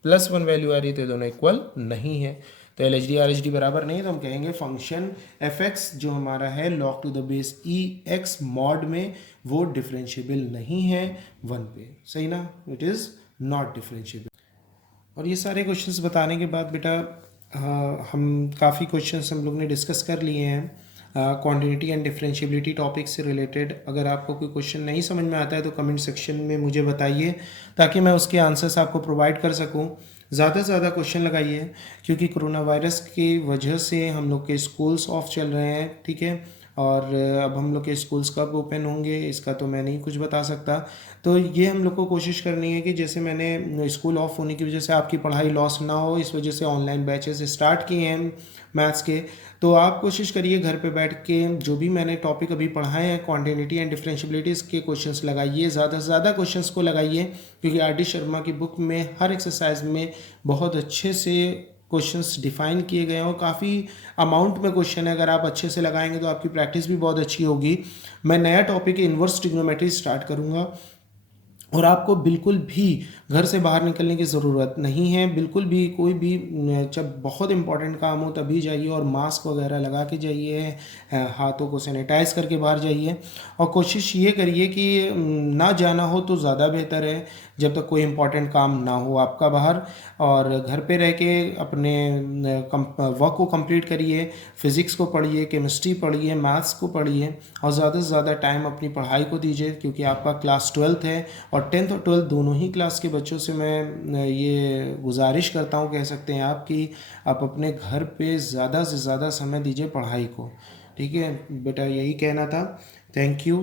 +1 वैल्यू आ रही थी, दोनों इक्वल नहीं है। तो L H D R H D बराबर नहीं, तो हम कहेंगे फंक्शन एफ एक्स जो हमारा है log to the base e x mod में, वो डिफरेंशिएबल नहीं है 1 पे। सही ना, इट इज़ नॉट डिफरेंशिएबल। और ये सारे क्वेश्चंस बताने के बाद बेटा हम काफ़ी क्वेश्चंस हम लोग ने डिस्कस कर लिए हैं क्वांटिटी एंड डिफरेंशिएबिलिटी टॉपिक से रिलेटेड। अगर आपको कोई क्वेश्चन नहीं समझ में आता है तो कमेंट सेक्शन में मुझे बताइए, ताकि मैं उसके आंसर्स आपको प्रोवाइड कर सकूं। ज़्यादा से ज़्यादा क्वेश्चन लगाइए, क्योंकि कोरोना वायरस की वजह से हम लोग के स्कूल्स ऑफ चल रहे हैं, ठीक है। और अब हम लोग के स्कूल्स कब ओपन होंगे इसका तो मैं नहीं कुछ बता सकता। तो ये हम लोग को कोशिश करनी है कि जैसे मैंने स्कूल ऑफ होने की वजह से आपकी पढ़ाई लॉस ना हो, इस वजह से ऑनलाइन बैचेस स्टार्ट किए हैं मैथ्स के। तो आप कोशिश करिए घर पे बैठ के जो भी मैंने टॉपिक अभी पढ़ाए हैं क्वांटिटी एंड डिफरेंशिएबिलिटीज़ के क्वेश्चंस लगाइए, ज़्यादा से ज़्यादा क्वेश्चंस को लगाइए, क्योंकि आर डी शर्मा की बुक में हर एक्सरसाइज में बहुत अच्छे से क्वेश्चंस डिफाइन किए गए हैं, और काफ़ी अमाउंट में क्वेश्चन है। अगर आप अच्छे से लगाएंगे तो आपकी प्रैक्टिस भी बहुत अच्छी होगी। मैं नया टॉपिक इन्वर्स ट्रिग्नोमेट्री स्टार्ट करूँगा, और आपको बिल्कुल भी घर से बाहर निकलने की ज़रूरत नहीं है। बिल्कुल भी कोई भी जब बहुत इंपॉर्टेंट काम हो तभी जाइए, और मास्क वगैरह लगा के जाइए, हाथों को सैनिटाइज करके बाहर जाइए। और कोशिश ये करिए कि ना जाना हो तो ज़्यादा बेहतर है, जब तक कोई इंपॉर्टेंट काम ना हो आपका बाहर। और घर पे रह के अपने वर्क को कंप्लीट करिए, फिज़िक्स को पढ़िए, केमिस्ट्री पढ़िए, मैथ्स को पढ़िए, और ज़्यादा से ज़्यादा टाइम अपनी पढ़ाई को दीजिए, क्योंकि आपका क्लास 12th है। और 10th और 12th दोनों ही क्लास के बच्चों से मैं ये गुजारिश करता हूँ, कह सकते हैं आप, कि आप अपने घर पे ज़्यादा से ज़्यादा समय दीजिए पढ़ाई को। ठीक है बेटा, यही कहना था। Thank you.